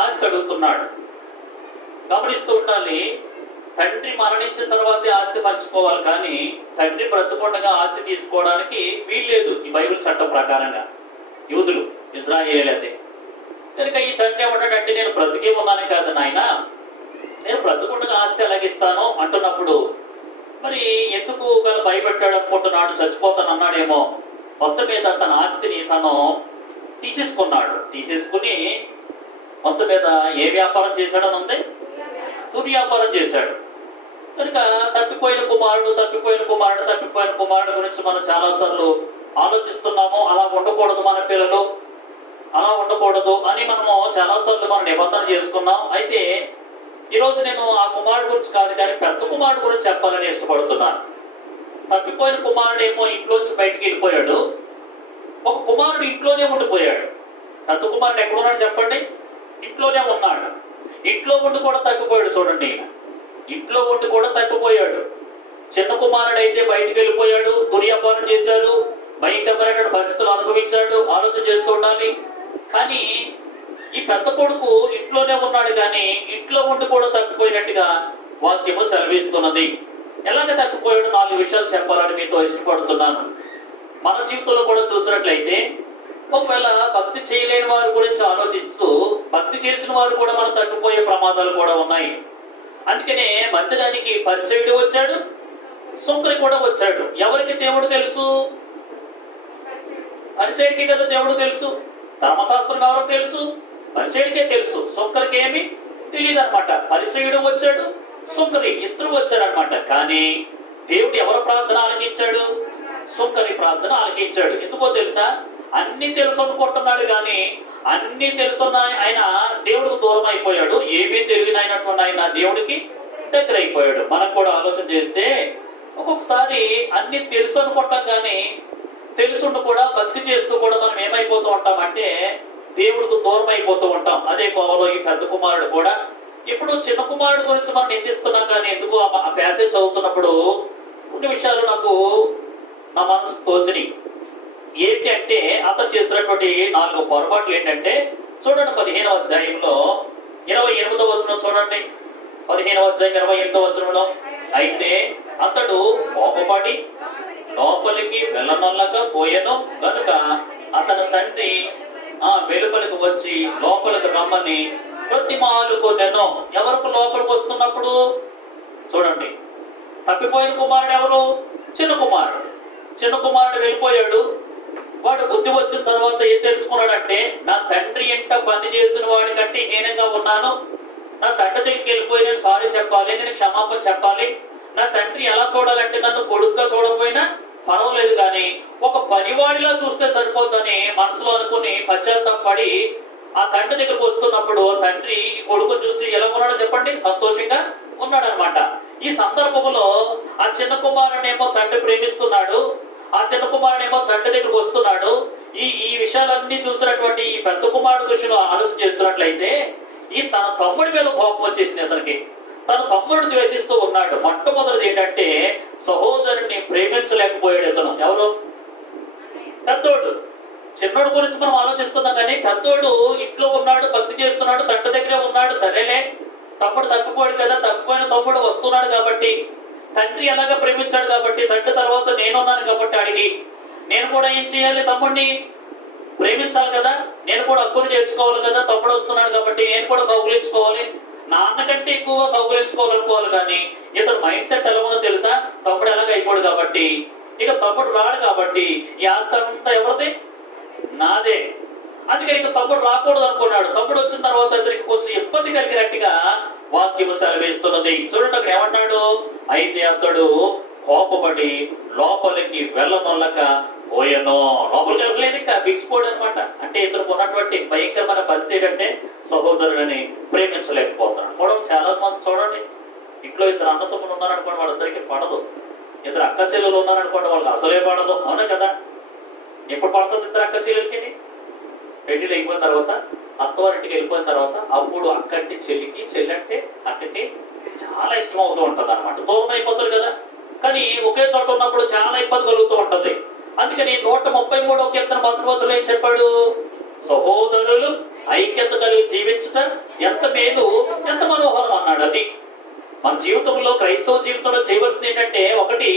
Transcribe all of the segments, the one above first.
ఆస్తి అడుగుతున్నాడు. గమనిస్తూ ఉండాలి, తండ్రి మరణించిన తర్వాతే ఆస్తి పంచుకోవాలి, కానీ తండ్రి బ్రతుకుండగా ఆస్తి తీసుకోవడానికి వీల్లేదు ఈ బైబిల్ చట్టం ప్రకారంగా. యూదులు, ఇజ్రాయేల్ అదే. కనుక ఈ తండ్రి ఏమంటాడంటే, నేను బ్రతికే ఉన్నాను కాదు నాయన, నేను బ్రతుకుండగా ఆస్తి ఎలాగిస్తాను అంటున్నప్పుడు మరి ఎందుకు భయపెట్టాడు అనుకుంటున్నాడు, చచ్చిపోతానన్నాడేమో. మొత్తం మీద తన ఆస్తిని తను తీసేసుకుని మొత్తం మీద ఏ వ్యాపారం చేశాడని ఉంది, తుని వ్యాపారం చేశాడు. కనుక తప్పిపోయిన కుమారుడు గురించి మనం చాలాసార్లు ఆలోచిస్తున్నాము. అలా ఉండకూడదు, మన పిల్లలు అలా ఉండకూడదు అని మనము చాలాసార్లు మనం నిబంధన చేసుకున్నాం. అయితే ఈరోజు నేను ఆ కుమారుడు గురించి కాదు, కానీ పెద్ద కుమారుడు గురించి చెప్పాలని ఇష్టపడుతున్నాను. తప్పిపోయిన కుమారుడు ఏమో ఇంట్లోంచి బయటికి వెళ్ళిపోయాడు, ఒక కుమారుడు ఇంట్లోనే ఉండిపోయాడు. పెద్ద కుమారుడు ఎక్కడున్నాడు చెప్పండి? ఇంట్లోనే ఉన్నాడు. ఇంట్లో ఉండి కూడా తప్పిపోయాడు. చూడండి, ఇంట్లో ఉండి కూడా తప్పిపోయాడు. చిన్న కుమారుడు అయితే బయటికి వెళ్ళిపోయాడు, దుర్వ్యాపారం చేశాడు, భయంకరమైన పరిస్థితులు అనుభవించాడు. ఆలోచన చేస్తూ ఉండాలి. కానీ ఈ పెద్ద కొడుకు ఇంట్లోనే ఉన్నాడు, కానీ ఇంట్లో ఉండి కూడా తప్పిపోయినట్టుగా వాక్యము సెలవిస్తున్నది. ఎలాగ తప్పిపోయాడు? 4 విషయాలు చెప్పాలని మీతో ఇష్టపడుతున్నాను. మన జీవితంలో కూడా చూసినట్లయితే, ఒకవేళ భక్తి చేయలేని వారి గురించి ఆలోచిస్తూ భక్తి చేసిన వారు కూడా మనం తప్పిపోయే ప్రమాదాలు కూడా ఉన్నాయి. అందుకనే మందిరానికి పరిసయుడు వచ్చాడు, సుంకరి కూడా వచ్చాడు. ఎవరికి దేవుడు తెలుసు? పరిసయుడికి కదా దేవుడు తెలుసు. ధర్మశాస్త్రం ఎవరో తెలుసు? పరిసయుడికే తెలుసు. సుంకరికి ఏమి తెలియదు అనమాట. పరిసయుడు వచ్చాడు, సుంకరి, ఇద్దరు వచ్చారనమాట. కానీ దేవుడు ఎవరి ప్రార్థన ఆలకించాడు? సుంకరి ప్రార్థన ఆలకించాడు. ఎందుకో తెలుసా? అన్ని తెలుసు అనుకుంటున్నాడు, కానీ అన్ని తెలుసున్న ఆయన దేవుడికి దూరం అయిపోయాడు. ఏమీ తెలియనైనటువంటి ఆయన దేవుడికి దగ్గర అయిపోయాడు. మనం కూడా ఆలోచన చేస్తే ఒక్కొక్కసారి అన్ని తెలుసు అనుకుంటాం, కానీ తెలుసుండి కూడా భక్తి చేస్తూ కూడా మనం ఏమైపోతూ ఉంటామంటే దేవుడికి దూరం అయిపోతూ ఉంటాం. అదే కోవలో ఈ పెద్ద కుమారుడు కూడా. ఇప్పుడు చిన్న కుమారుడు గురించి మనం నిందిస్తున్నాం, కానీ ఎందుకు ఆ ప్యాసేజ్ చదువుతున్నప్పుడు కొన్ని విషయాలు నాకు నా మనసు తోచని. ఏంటి అంటే, అతను చేసినటువంటి 4 పొరపాట్లు ఏంటంటే, చూడండి 15వ అధ్యాయంలో 28వ వచనం చూడండి. 15వ అధ్యాయం 28వ వచనంలో, అయితే అతడు కోపపడి లోపలికి వెళ్ళనొల్లక పోయెను కనుక అతని తండ్రి వెలుపలికి వచ్చి లోపలికి రమ్మని ప్రతిమాలుకొనెను. ఎవరికి లోపలికి వస్తున్నప్పుడు? చూడండి, తప్పిపోయిన కుమారుడు ఎవరు? చిన్న కుమారుడు. చిన్న కుమారుడు వెళ్ళిపోయాడు. వాడు బుద్ధి వచ్చిన తర్వాత ఏం తెలుసుకున్నాడంటే, నా తండ్రి ఇంట పని చేసిన వాడి కంటే హీనంగా ఉన్నాను. నా తండ్రి దగ్గరికి వెళ్ళిపోయి నేను సారీ చెప్పాలి, నేను క్షమాపణ చెప్పాలి. నా తండ్రి ఎలా చూడాలంటే నన్ను కొడుకుగా చూడకపోయినా పర్వాలేదు, కానీ ఒక పనివాడిలా చూస్తే సరిపోద్దని మనసులో అనుకుని పశ్చాత్తాపడి ఆ తండ్రి దగ్గరకు వస్తున్నప్పుడు తండ్రి కొడుకు చూసి ఎలా ఉన్నాడో చెప్పండి? సంతోషంగా ఉన్నాడు అనమాట. ఈ సందర్భంలో ఆ చిన్న కుమారుడేమో తండ్రి ప్రేమిస్తున్నాడు, ఆ చిన్న కుమారుడేమో తండ్రి దగ్గరకు వస్తున్నాడు. ఈ విషయాలన్నీ చూసినటువంటి ఈ పెద్ద కుమారుడు విషయంలో ఆలోచన చేస్తున్నట్లయితే, ఈ తన తమ్ముడి మీద కోపం వచ్చేసింది అతనికి. తన తమ్ముడిని ద్వేషిస్తూ ఉన్నాడు. మొట్టమొదటిది ఏంటంటే, సహోదరుని ప్రేమించలేకపోయాడు ఇతను. ఎవరు? పెద్దోడు. చిన్నోడు గురించి మనం ఆలోచిస్తున్నాం, కానీ పెద్దోడు ఇంట్లో ఉన్నాడు, భక్తి చేస్తున్నాడు, తండ్రి దగ్గరే ఉన్నాడు. సరేలే, తమ్ముడు తప్పిపోయాడు కదా, తప్పిపోయిన తమ్ముడు వస్తున్నాడు కాబట్టి, తండ్రి ఎలాగా ప్రేమించాడు కాబట్టి, తండ్రి తర్వాత నేనున్నాను కాబట్టి అడిగి నేను కూడా ఏం చేయాలి? తమ్ముడిని ప్రేమించాలి కదా, నేను కూడా హక్కును చేర్చుకోవాలి కదా. తమ్ముడు వస్తున్నాడు కాబట్టి నేను కూడా కౌగులించుకోవాలి, నాన్నకంటే ఎక్కువగా కౌగులించుకోవాలనుకోవాలి. కానీ ఇతను మైండ్ సెట్ ఎలా ఉందో తెలుసా? తమ్ముడు ఎలాగ అయిపోడు కాబట్టి, ఇక తమ్ముడు రాడు కాబట్టి ఈ ఆస్తి అంతా ఎవరిది? నాదే. అందుకని ఇక తమ్ముడు రాకూడదు అనుకున్నాడు. తమ్ముడు వచ్చిన తర్వాత అతనికి కొంచెం ఇబ్బంది కలిగినట్టుగా వాక్యము సెలవిస్తున్నది. చూడండి, అక్కడ ఏమంటాడు? అయితే అతడు కోపపడి లోపలికి వెళ్ళనొల్లక పోయెను. లోపలికి వెళ్ళలేదు, ఇంకా బిగిసిపోయాడు అనమాట. అంటే ఇతనికి ఉన్నటువంటి భయంకరమైన పరిస్థితి ఏంటంటే, సహోదరులని ప్రేమించలేకపోతున్నాడు. కూడా చాలా మంది చూడండి, ఇంట్లో 2 అన్నతమ్ములు ఉన్నారనుకోండి, వాళ్ళిద్దరికి పడదు. 2 అక్క చెల్లెలు ఉన్నారనుకోండి, వాళ్ళకి అసలే పడదు. అవునా కదా? ఎప్పుడు పడుతుంది 2 అక్క చెల్లెలకి? పెళ్లిళ్ళు అయిపోయిన తర్వాత, అత్తవారింటికి వెళ్ళిపోయిన తర్వాత, అప్పుడు అక్క అంటే చెల్లికి, చెల్లి అంటే అక్కకి చాలా ఇష్టం అవుతూ ఉంటది అనమాట. దూరం అయిపోతారు కదా. కానీ ఒకే చోట ఉన్నప్పుడు చాలా ఇబ్బంది కలుగుతూ ఉంటది. అందుకని 133వ కీర్తన 10వ వచనంలో ఏం చెప్పాడు? సహోదరులు ఐక్యత కలిగి జీవించుట ఎంత మేలు, ఎంత మనోహరం అన్నాడు. అది మన జీవితంలో, క్రైస్తవ జీవితంలో చేయవలసింది ఏంటంటే, ఒకటి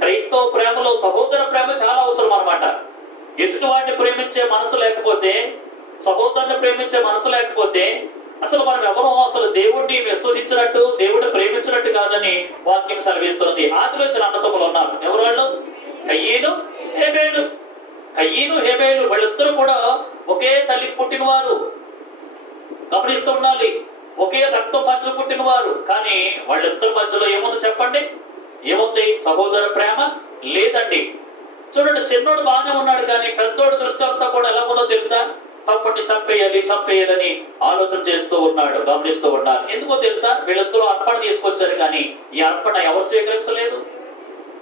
క్రైస్తవ ప్రేమలో సహోదర ప్రేమ చాలా అవసరం అన్నమాట. ఎదుటి వాడిని ప్రేమించే మనసు లేకపోతే, సహోదరుని ప్రేమించే మనసు లేకపోతే అసలు మనం ఎవరో అసలు దేవుడిని విశ్వసించినట్టు, దేవుడిని ప్రేమించినట్టు కాదని వాక్యం సెలవిస్తున్నది. ఆదిలో ఇద్దరు అన్నదమ్ములు ఉన్నారు. ఎవరు వాళ్ళు? కయ్యీను, హేబేలు. కయ్యీను, హేబేలు వాళ్ళిద్దరూ కూడా ఒకే తల్లికి పుట్టిన వారు. గమనిస్తూ ఉండాలి. ఒకే రక్తం పంచు పుట్టిన వారు. కానీ వాళ్ళిద్దరి మధ్యలో ఏముంది చెప్పండి? ఏముంది? సహోదర ప్రేమ లేదండి. చూడండి, చిన్నోడు బాగానే ఉన్నాడు, కానీ పెద్దోడు దృష్టి అంతా కూడా ఎలా ఉందో తెలుసా? తప్పని చంపేయాలని ఆలోచన చేస్తూ ఉన్నాడు. గమనిస్తూ ఉండాలి. ఎందుకో తెలుసా? వీళ్ళిద్దరూ అర్పణ తీసుకొచ్చారు, కానీ ఈ అర్పణ ఎవరు స్వీకరించలేదు?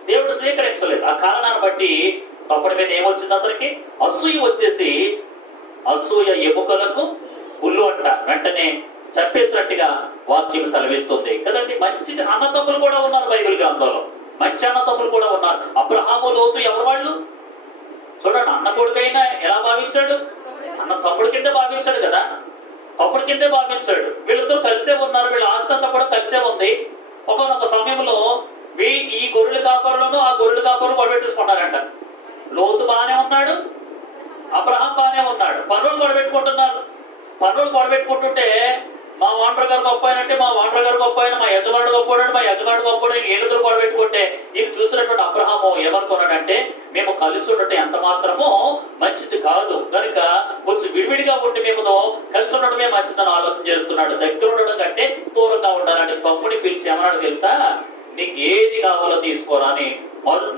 దేవుడు స్వీకరించలేదు. ఆ కారణాన్ని బట్టి తప్పని మీద ఏమొచ్చింది? అతనికి అసూయ వచ్చేసి, అసూయ ఎముకలకు పుల్లు అంట. వెంటనే చంపేసినట్టుగా వాక్యం సెలవిస్తుంది కదండి. మంచి అన్నదమ్ములు కూడా ఉన్నారు బైబిల్ గ్రంథంలో. మంచి అన్నదమ్ములు కూడా ఉన్నారు. అబ్రహాము, లోతు ఎవరు వాళ్ళు? చూడండి, అన్న కొడుకైనా ఎలా భావించాడు? అన్న తమ్ముడు కింద భావించాడు కదా. తమ్ముడు కిందే భావించాడు. వీళ్ళిద్దరూ కలిసే ఉన్నారు. వీళ్ళ ఆస్తి అంతా కూడా కలిసే ఉంది. ఒకనొక సమయంలో ఈ గొర్రెల కాపరులను ఆ గొర్రెల కాపరులు గొడవెట్టేసుకున్నారంట. లోతు బాగానే ఉన్నాడు, అబ్రహాం బాగానే ఉన్నాడు. పన్నులు గొడవెట్టుకుంటున్నారు. పన్నులు గొడవెట్టుకుంటుంటే మా వాండ్ర గారు గొప్ప అయినట్టే, మా వాండ్ర గారు గొప్ప అయిన, మా యజమానుడు గొప్పవాడు, మా యజమానుడు గొప్పవాడు, ఏడుగురు గొడవెట్టుకుంటే ఇది చూసినటువంటి అబ్రహాము ఏమనుకున్నాడంటే, మేము కలిసి ఉండటం ఎంత మాత్రమో మంచిది కాదు కనుక కొంచెం విడివిడిగా ఉండి మేము కలిసి ఉండడమే మంచిదని ఆలోచన చేస్తున్నాడు. దగ్గర ఉండడం కంటే దూరంగా ఉండాలని తమ్ముడి పిలిచి ఏమన్నాడు తెలుసా? నీకు ఏది కావాలో తీసుకోరా అని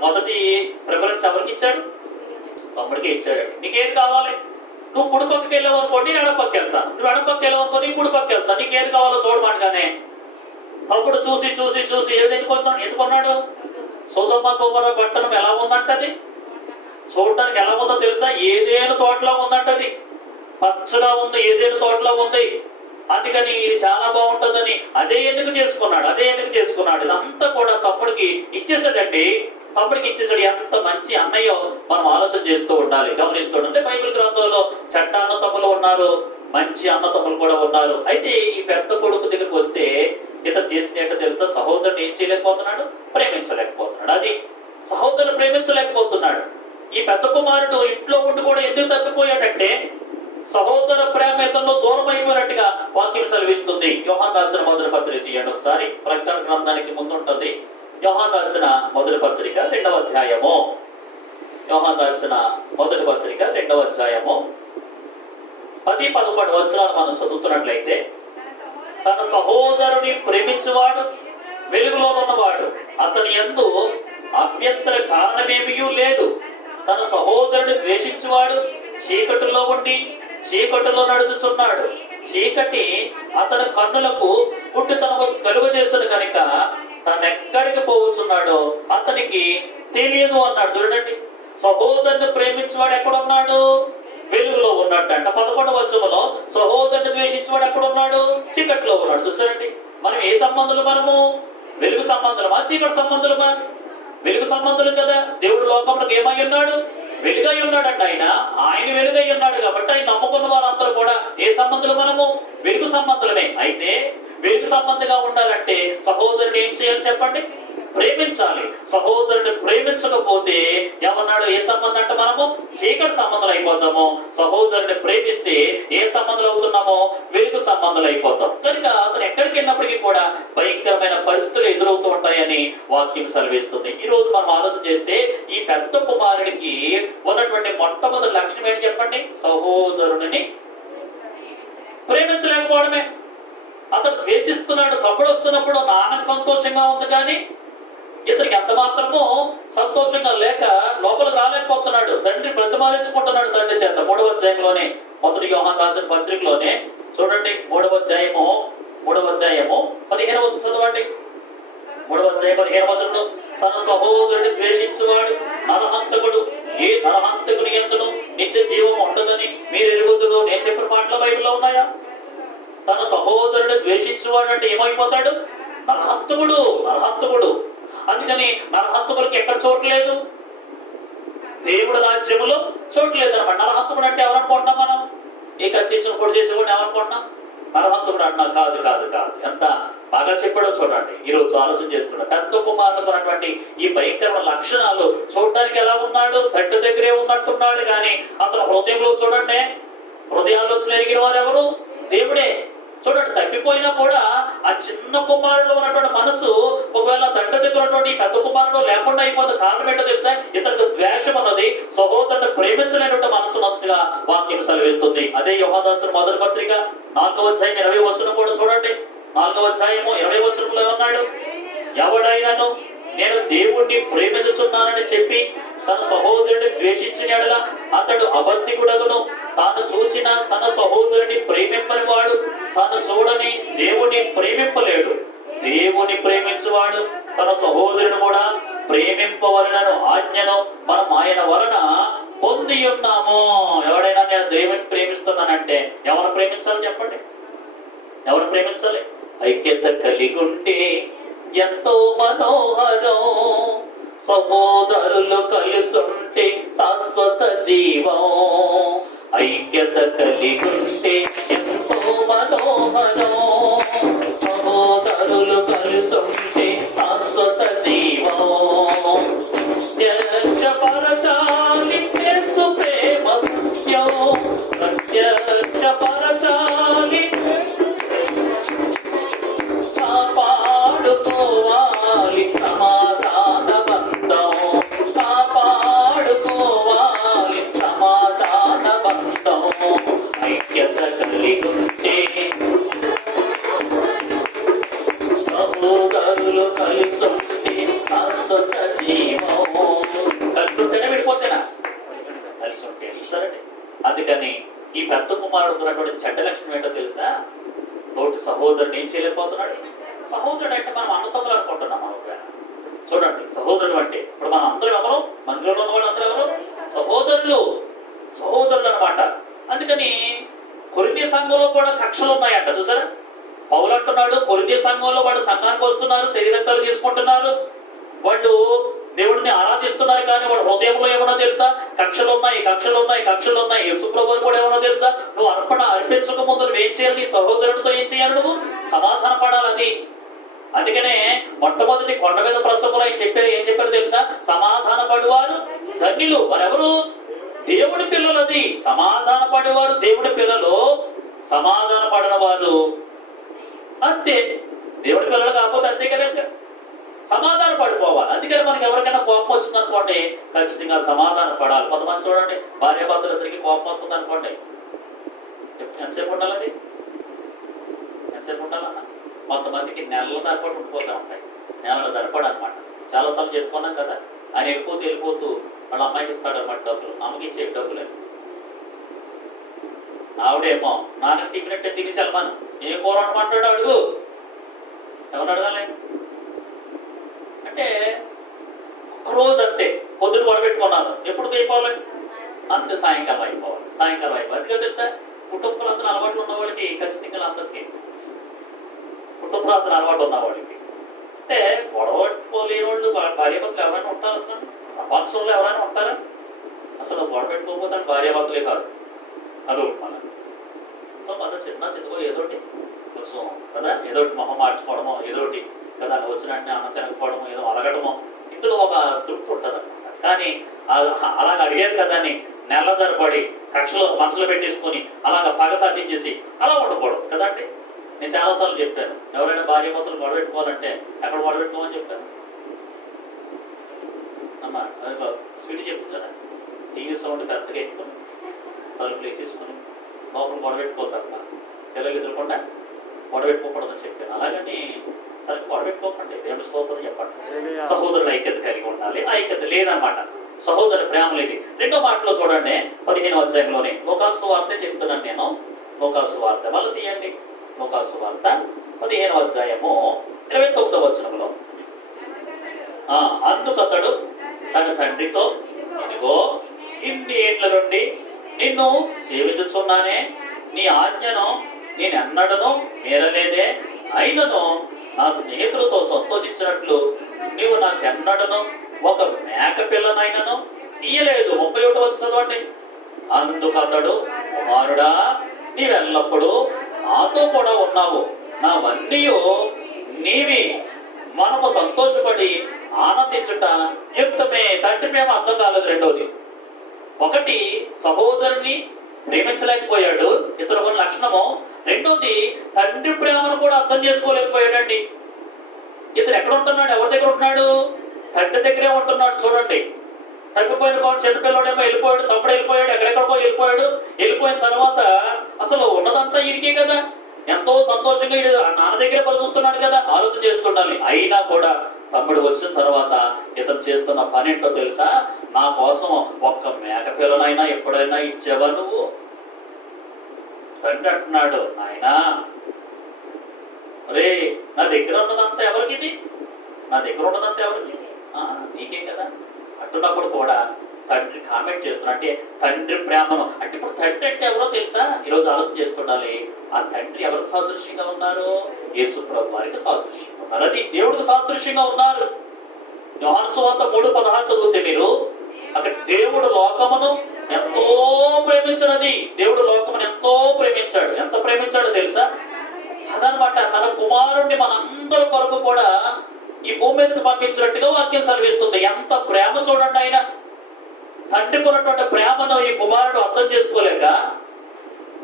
మొదటి ప్రిఫరెన్స్ ఎవరికి ఇచ్చాడు? తమ్ముడికి ఇచ్చాడు. నీకేది కావాలి? నువ్వు కుడి పక్కకి వెళ్ళావు అనుకోండి, నేను ఎడపక్కకి వెళ్తాను. నువ్వు ఎడపక్కకి వెళ్ళావు అనుకోండి, కుడి పక్కకి వెళ్తాను. నీకేది కావాలో చూడమానగానే తప్పుడు చూసి చూసి చూసి ఏది ఎందుకున్నాడు? సొదొమ గొమొర్రా పట్టణం ఎలా ఉందంటది? చూడటానికి ఎలా ఉందో తెలుసా? ఏదేను తోటలో ఉందంటది. పచ్చగా ఉంది, ఏదేను తోటలో ఉంది. అందుకని ఇది చాలా బాగుంటుందని అదే ఎందుకు చేసుకున్నాడు. ఇదంతా కూడా తమ్ముడికి ఇచ్చేసాడండి. తమ్ముడికి ఇచ్చేసాడు. ఎంత మంచి అన్నయ్యో మనం ఆలోచన చేస్తూ ఉండాలి. గమనిస్తూ ఉంటే బైబిల్ గ్రంథంలో చెడ్డ అన్నతమ్ములు ఉన్నారు, మంచి అన్నతమ్ములు కూడా ఉన్నారు. అయితే ఈ పెద్ద కొడుకు దగ్గరికి వస్తే ఇతను చేసిన ఏంటో తెలుసా? సహోదరుని ఏం చేయలేకపోతున్నాడు? ప్రేమించలేకపోతున్నాడు. అది సహోదరుని ప్రేమించలేకపోతున్నాడు. ఈ పెద్ద కుమారుడు ఇంట్లో ఉండి కూడా ఎందుకు తప్పిపోయాడంటే, సహోదర ప్రేమ ఇతరులో దూరం అయిపోయినట్టుగా వాక్యం సెలవిస్తుంది. యోహాను రాసిన మొదటి పత్రిక తీయండి ఒకసారి. ప్రకటన గ్రంథానికి ముందు ఉంటుంది. యోహాను రాసిన మొదటి పత్రిక 2వ అధ్యాయము. యోహాను రాసిన మొదటి పత్రిక 2వ అధ్యాయము 10-11 వచనాలు మనం చదువుతున్నట్లయితే, తన సహోదరుని ప్రేమించువాడు వెలుగులో ఉన్నవాడు, అతని యందు అభ్యంతర కారణమేమీ లేదు. తన సహోదరుని ద్వేషించువాడు చీకటిలో ఉండి చీకటిలో నడుచుచున్నాడు. చీకటి అతని కన్నులకు పుట్టితనము కలుగజేసును కనుక తనెక్కడికి పోవచ్చున్నాడో అతనికి తెలియదు అన్నాడు. చూడండి, సహోదరుని ప్రేమించేవాడు ఎక్కడున్నాడు? వెలుగులో ఉన్నట్టంట. 11వ వచనంలో సహోదరుని ద్వేషించేవాడు ఎక్కడున్నాడు? చీకటిలో ఉన్నాడు. చూసారండి, మనం ఏ సంబంధులు? మనము వెలుగు సంబంధులమా, చీకటి సంబంధులమా? వెలుగు సంబంధులు కదా. దేవుడు లోకంలోకి ఏమై ఉన్నాడు? వెలుగై ఉన్నాడంట. ఆయన వెలుగై ఉన్నాడు కాబట్టి ఆయన నమ్ముకున్న వారందరూ కూడా ఏ సంబంధులు? మనము వెలుగు సంబంధులమే. అయితే వెలుగు సంబంధిగా ఉండాలంటే సహోదరుని ఏం చేయాలి చెప్పండి? ప్రేమించాలి. సహోదరుని ప్రేమించకపోతే ఏమన్నాడు? ఏ సంబంధం అంటే మనము చీకటి సంబంధాలు అయిపోతాము. సహోదరుని ప్రేమిస్తే ఏ సంబంధాలు అవుతున్నామో? వెలుగు సంబంధాలు అయిపోతాం. కనుక అతను ఎక్కడికి వెళ్ళినప్పటికీ కూడా భయంకరమైన పరిస్థితులు ఎదురవుతూ ఉంటాయని వాక్యం సెలవిస్తుంది. ఈ రోజు మనం ఆలోచన చేస్తే ఈ పెద్ద కుమారుడికి ఉన్నటువంటి మొట్టమొదటి లక్షణం ఏంటి చెప్పండి? సహోదరుని ప్రేమించలేకపోవడమే. అతను ద్వేషిస్తున్నాడు. తమ్ముడు వస్తున్నప్పుడు నాన్నకు సంతోషంగా ఉంది, కానీ ఇతనికి ఎంత మాత్రమో సంతోషంగా లేక లోపలికి రాలేకపోతున్నాడు. తండ్రి బ్రతిమాలించుకుంటున్నాడు తండ్రి చేత. 3వ అధ్యాయంలోనే, మొదటి యోహాను రాసిన పత్రికలోనే చూడండి, 3వ అధ్యాయము 15వ వచనం చదవండి. 3వ అధ్యాయం 15వ వచనంలో, తన సహోదరుని ద్వేషించువాడు నరహంతకుడు, ఏ నరహంతకుని యందును నిత్య జీవం ఉండదని మీరు ఎరుగుదురు. నేను చెప్పిన మాటలు బైబిల్లో ఉన్నాయా? తన సహోదరుని ద్వేషించువాడు అంటే ఏమైపోతాడు? నరహంతకుడు. అందుకని నరహంతకులకి ఎక్కడ చోటు లేదు? దేవుడి రాజ్యములో చోటు లేదు అనమాట. నరహంతకుడు అంటే ఎవరనుకుంటున్నాం మనం? ఈ కత్తించిన సపోర్ట్ చేసేవాడు ఏమనుకుంటున్నాం, నరహంతకుడు అంటున్నా. కాదు కాదు కాదు, ఎంత బాగా చెప్పాడో చూడండి. ఈరోజు ఆలోచన చేసుకున్నాడు. పెద్ద కుమారుడు ఉన్నటువంటి ఈ భయంకరమైన లక్షణాలు చూడడానికి ఎలా ఉన్నాడు, తండ్రి దగ్గరే ఉన్నట్టున్నాడు, కానీ అతను హృదయంలో చూడండి, హృదయాలోచన ఎరిగిన వారు ఎవరు, దేవుడే. చూడండి, తప్పిపోయినా కూడా ఆ చిన్న కుమారుడు ఉన్నటువంటి మనసు ఒకవేళ తండ్రి దగ్గర ఉన్నటువంటి పెద్ద కుమారుడు లేకుండా అయిపోతుంది. కారణం ఏంటో తెలుసా, ఇతనికి ద్వేషం అన్నది, సహోదరుని ప్రేమించలేనటువంటి మనసు ఉన్నట్టుగా వాక్యం సెలవిస్తుంది. అదే యోహాను రాసిన మొదటి పత్రిక 4వ అధ్యాయం 20వ వచనం కూడా చూడండి. 4వ అధ్యాయము 20వ వచనంలో ఏమన్నాడు, ఎవడైనాను నేను దేవుణ్ణి ప్రేమించుచున్నానని చెప్పి తన సహోదరుని ద్వేషించినడలా అతడు అబద్ధికుడగును. తాను చూచిన తన సహోదరుని ప్రేమింపని వాడు తాను చూడని దేవుని ప్రేమింపలేడు. దేవుని ప్రేమించువాడు తన సహోదరుని కూడా ప్రేమింపవలనను ఆజ్ఞను మనం ఆయన వలన పొంది ఉన్నాము. ఎవడైనా నేను దేవుని ప్రేమిస్తున్నానంటే ఎవరు ప్రేమించాలి చెప్పండి, ఎవరు ప్రేమించాలి? ఐక్యత కలిగి ఉంటే ఎంతో మనోహరం, సహోదరులు కలిసుంటే శాశ్వత జీవం. ఐక్యత కలిగి ఉంటే ఎంతో మనోహరం, సహోదరులు కలిసుంటే శాశ్వత జీవం. ప్రత్యక్షపరచాలి యేసు ప్రేమ సత్యం, ప్రత్యక్షపరచాలి, కాపాడుకోవాలి సమాధాన బంధం, కాపాడుకోవాలి సమాధాన బంధం. ఐక్యత కలిగి ఉంటే సహోదరులు కలిసుంటే శాశ్వత జీవం. కలిసుంటేనే విడిపోతేనా, కలిసి ఉంటే సరే. అందుకని ఈ పెద్ద కుమారుడు ఉన్నటువంటి చెడ్డ లక్షణం ఏంటో తెలుసా, తోటి సహోదరుని ఏం చేయలేకపోతున్నాడు. సహోదరుడు అంటే మనం అన్నతమ్ములు అనుకుంటున్నాం. మనం చూడండి, సహోదరుడు అంటే ఇప్పుడు మనం అందరం ఎవరు, మందిరంలో ఉన్న వాళ్ళు అందరూ ఎవరు, సహోదరులు, సహోదరులు అనమాట. అందుకని కొరింథీ సంఘంలో కూడా కక్షలు ఉన్నాయంట. చూసారా, పౌలు అంటున్నాడు కొరింథీ సంఘంలో వాళ్ళు సంఘానికి వస్తున్నారు, శరీరత్తాలు తీసుకుంటున్నారు, వాళ్ళు దేవుడిని ఆరాధిస్తున్నారు, కానీ వాడు హృదయంలో ఏమన్నా తెలుసా, కక్షలు ఉన్నాయి, కక్షలు ఉన్నాయి, కక్షలు ఉన్నాయి. యేసుప్రభువు కూడా ఏమన్నా తెలుసా, నువ్వు అర్పణ అర్పించక ముందు నువ్వు ఏం చేయాలి, నీ సహోదరుడితో ఏం చేయాలి, నువ్వు సమాధాన పడాలని. అందుకనే మొట్టమొదటి కొండ మీద ప్రసంగంలో ఏం చెప్పారు తెలుసా, సమాధాన పడివారు ధన్యులు. వారెవరు, దేవుడి పిల్లలు. అది సమాధాన పడేవారు దేవుడి పిల్లలు, సమాధాన పడిన వారు అంతే. దేవుడి పిల్లలు కాకపోతే అంతే కదా, సమాధాన పడిపోవాలి. అందుకని మనకి ఎవరికైనా కోపం వచ్చింది అనుకోండి, ఖచ్చితంగా సమాధాన పడాలి. కొంతమంది చూడండి, భార్య భర్తలిద్దరికి కోపం వస్తుంది అనుకోండి, ఎంతసేపు ఉండాలండి, ఎంతసేపు ఉండాలన్న, కొంతమందికి నెలల తరపడి ఉండిపోతూ ఉంటాయి, నెలల తరపడి అనమాట. చాలాసార్లు చెప్పుకున్నాం కదా, ఆయన వెళ్ళిపోతూ వాళ్ళ అమ్మాయికి ఇస్తాడు అన్నమాట డబ్బులు, అమ్మకి ఇచ్చే డబ్బులు. ఆవిడేమో నాన్న టిఫినట్టే తినేసి వెళ్ళమను, ఏ కూర అనమాటాడు అడుగు, ఎవరు అడగాలి అంటే ఒక్కరోజు అంతే. పొద్దున పడబెట్టుకున్నాను, ఎప్పుడు అయిపోవాలి అంతే, సాయంకాలం అయిపోవాలి, సాయంకాలం అయిపోవాలి. అందుకే తెలుసా, కుటుంబ ప్రాంతాల అలవాట్లు ఉన్న వాళ్ళకి ఖచ్చితంగా అందరికీ కుటుంబ ప్రాంతాల అలవాటు ఉన్న వాళ్ళకి అంటే గొడవలేని వాళ్ళు భార్యాభర్తలు ఎవరైనా ఉంటారు అసలు, ప్రపంచంలో ఎవరైనా ఉంటారా అసలు? గొడవ పెట్టుకోకపోతే భార్యాభర్తలే కాదు, అదొకటి మన మొదట చిన్న చిన్నగో ఏదోటి కొంచెం కదా, ఏదోటి మొహం మార్చుకోవడమో, ఏదోటి కదా, వచ్చిన వెంటనే అన్నం తినకపోవడమో, ఏదో అలగడమో, ఇందులో ఒక తృప్తి ఉంటుంది అనమాట. కానీ అలాగ అడిగారు కదా అని నెల ధరపడి కక్షలో మనసులో పెట్టేసుకొని అలాగ పగ సాధించేసి అలా ఉండకూడదు కదా. అంటే నేను చాలాసార్లు చెప్పాను, ఎవరైనా భార్యాభర్తలు గొడవ పెట్టుకోవాలంటే ఎక్కడ గొడవ పెట్టుకోమని చెప్పాను అమ్మా, అది స్వీట్ చెప్తుంది కదా, టీవీ సౌండ్ పెద్దగా ఎక్కుని తలుపులు వేసేసుకొని లోపల గొడవ పెట్టుకోతారు, పిల్లలు ఎదురకుండా గొడవ పెట్టుకోకూడదని చెప్పాను. అలాగని తనకు గొడవ పెట్టుకోకండి, దేవుని స్తోత్రం చెప్పండి. సహోదరుడు ఐక్యత కలిగి ఉండాలి, ఐక్యత లేదన్నమాట, సహోదర ప్రేమ లేదు. రెండో మాటలో చూడండి, 15వ అధ్యాయంలోనే లూకాసు సువార్త చెప్తున్నాను నేను. లూకాసు సువార్త మళ్ళీ తీయండి, లూకాసు సువార్త 15వ అధ్యాయము 29వ వచనంలో, అందుకతడు తన తండ్రితో, ఇదిగో ఇన్ని ఏళ్ల నుండి నిన్ను సేవించుచున్నానే, నీ ఆజ్ఞను నేనెన్నడను మీరలేదే, అయినను నా స్నేహితులతో సంతోషించినట్లు నీవు నాకెన్నడను ఒక మేక పిల్లనైనను ఇయ్యలేదు. 31వ వచనం చదవండి. అందుకతడు, కుమారుడా నీవెల్లప్పుడు నాతో కూడా ఉన్నావు, నావన్నీ నీవి. మనము సంతోషపడి ఆనందించుట యుక్తమే. తండ్రి ప్రేమ అర్థం కాలేదు. రెండోది, ఒకటి సహోదరుని ప్రేమించలేకపోయాడు, ఇతర లక్షణము. రెండోది, తండ్రి ప్రేమను కూడా అర్థం చేసుకోలేకపోయాడండి. ఇతను ఎక్కడ ఉంటున్నాడు? ఎవరి దగ్గర ఉంటున్నాడు? తండ్రి దగ్గరే ఉంటున్నాడు. చూడండి, తగ్గిపోయిన వాడు చిన్నపిల్లడేమో వెళ్ళిపోయాడు, తమ్ముడు వెళ్ళిపోయాడు, ఎక్కడెక్కడికో వెళ్ళిపోయాడు. వెళ్ళిపోయిన తర్వాత అసలు ఉన్నదంతా ఇరికే కదా, ఎంతో సంతోషంగా నాన్న దగ్గరే బతుకుతున్నాడు కదా, ఆలోచన చేస్తుండాలి. అయినా కూడా తమ్ముడు వచ్చిన తర్వాత ఇతను చేస్తున్న పని ఏంటో తెలుసా? నా కోసం ఒక్క మేక పిల్లనైనా ఎప్పుడైనా ఇచ్చేవా నువ్వు? తండ్రి అంటున్నాడు, నాయనా రే, నా దగ్గర ఉన్నదంతా ఎవరికి? ఇది నా దగ్గర ఉన్నదంతా ఎవరికి? నీకేం కదా. అంటున్నప్పుడు కూడా తండ్రి కామెంట్ చేస్తున్నా, అంటే తండ్రి ప్రేమను. అంటే ఇప్పుడు తండ్రి అంటే ఎవరో తెలుసా? ఈరోజు ఆలోచన చేస్తుండాలి. ఆ తండ్రి ఎవరికి సాదృశ్యంగా ఉన్నారు? యేసు ప్రభు వారికి సాదృశ్యంగా ఉన్నారు. అది దేవుడికి సాదృశ్యంగా ఉన్నారు. యోహాను సువార్త 3:16 చదివితే మీరు అక్కడ దేవుడు లోకమును ఎంతో ప్రేమించినది. దేవుడు లోకమును ఎంతో ప్రేమించాడు. ఎంత ప్రేమించాడో తెలుసా? అదనమాట, తన కుమారుణ్ణి మనందరి కొరకు కూడా ఈ భూమి మీదకి పంపించినట్టుగా వాక్యం సెలవిస్తుంది. ఎంత ప్రేమ చూడండి. ఆయన తండ్రికి ఉన్నటువంటి ప్రేమను ఈ కుమారుడు అర్థం చేసుకోలేక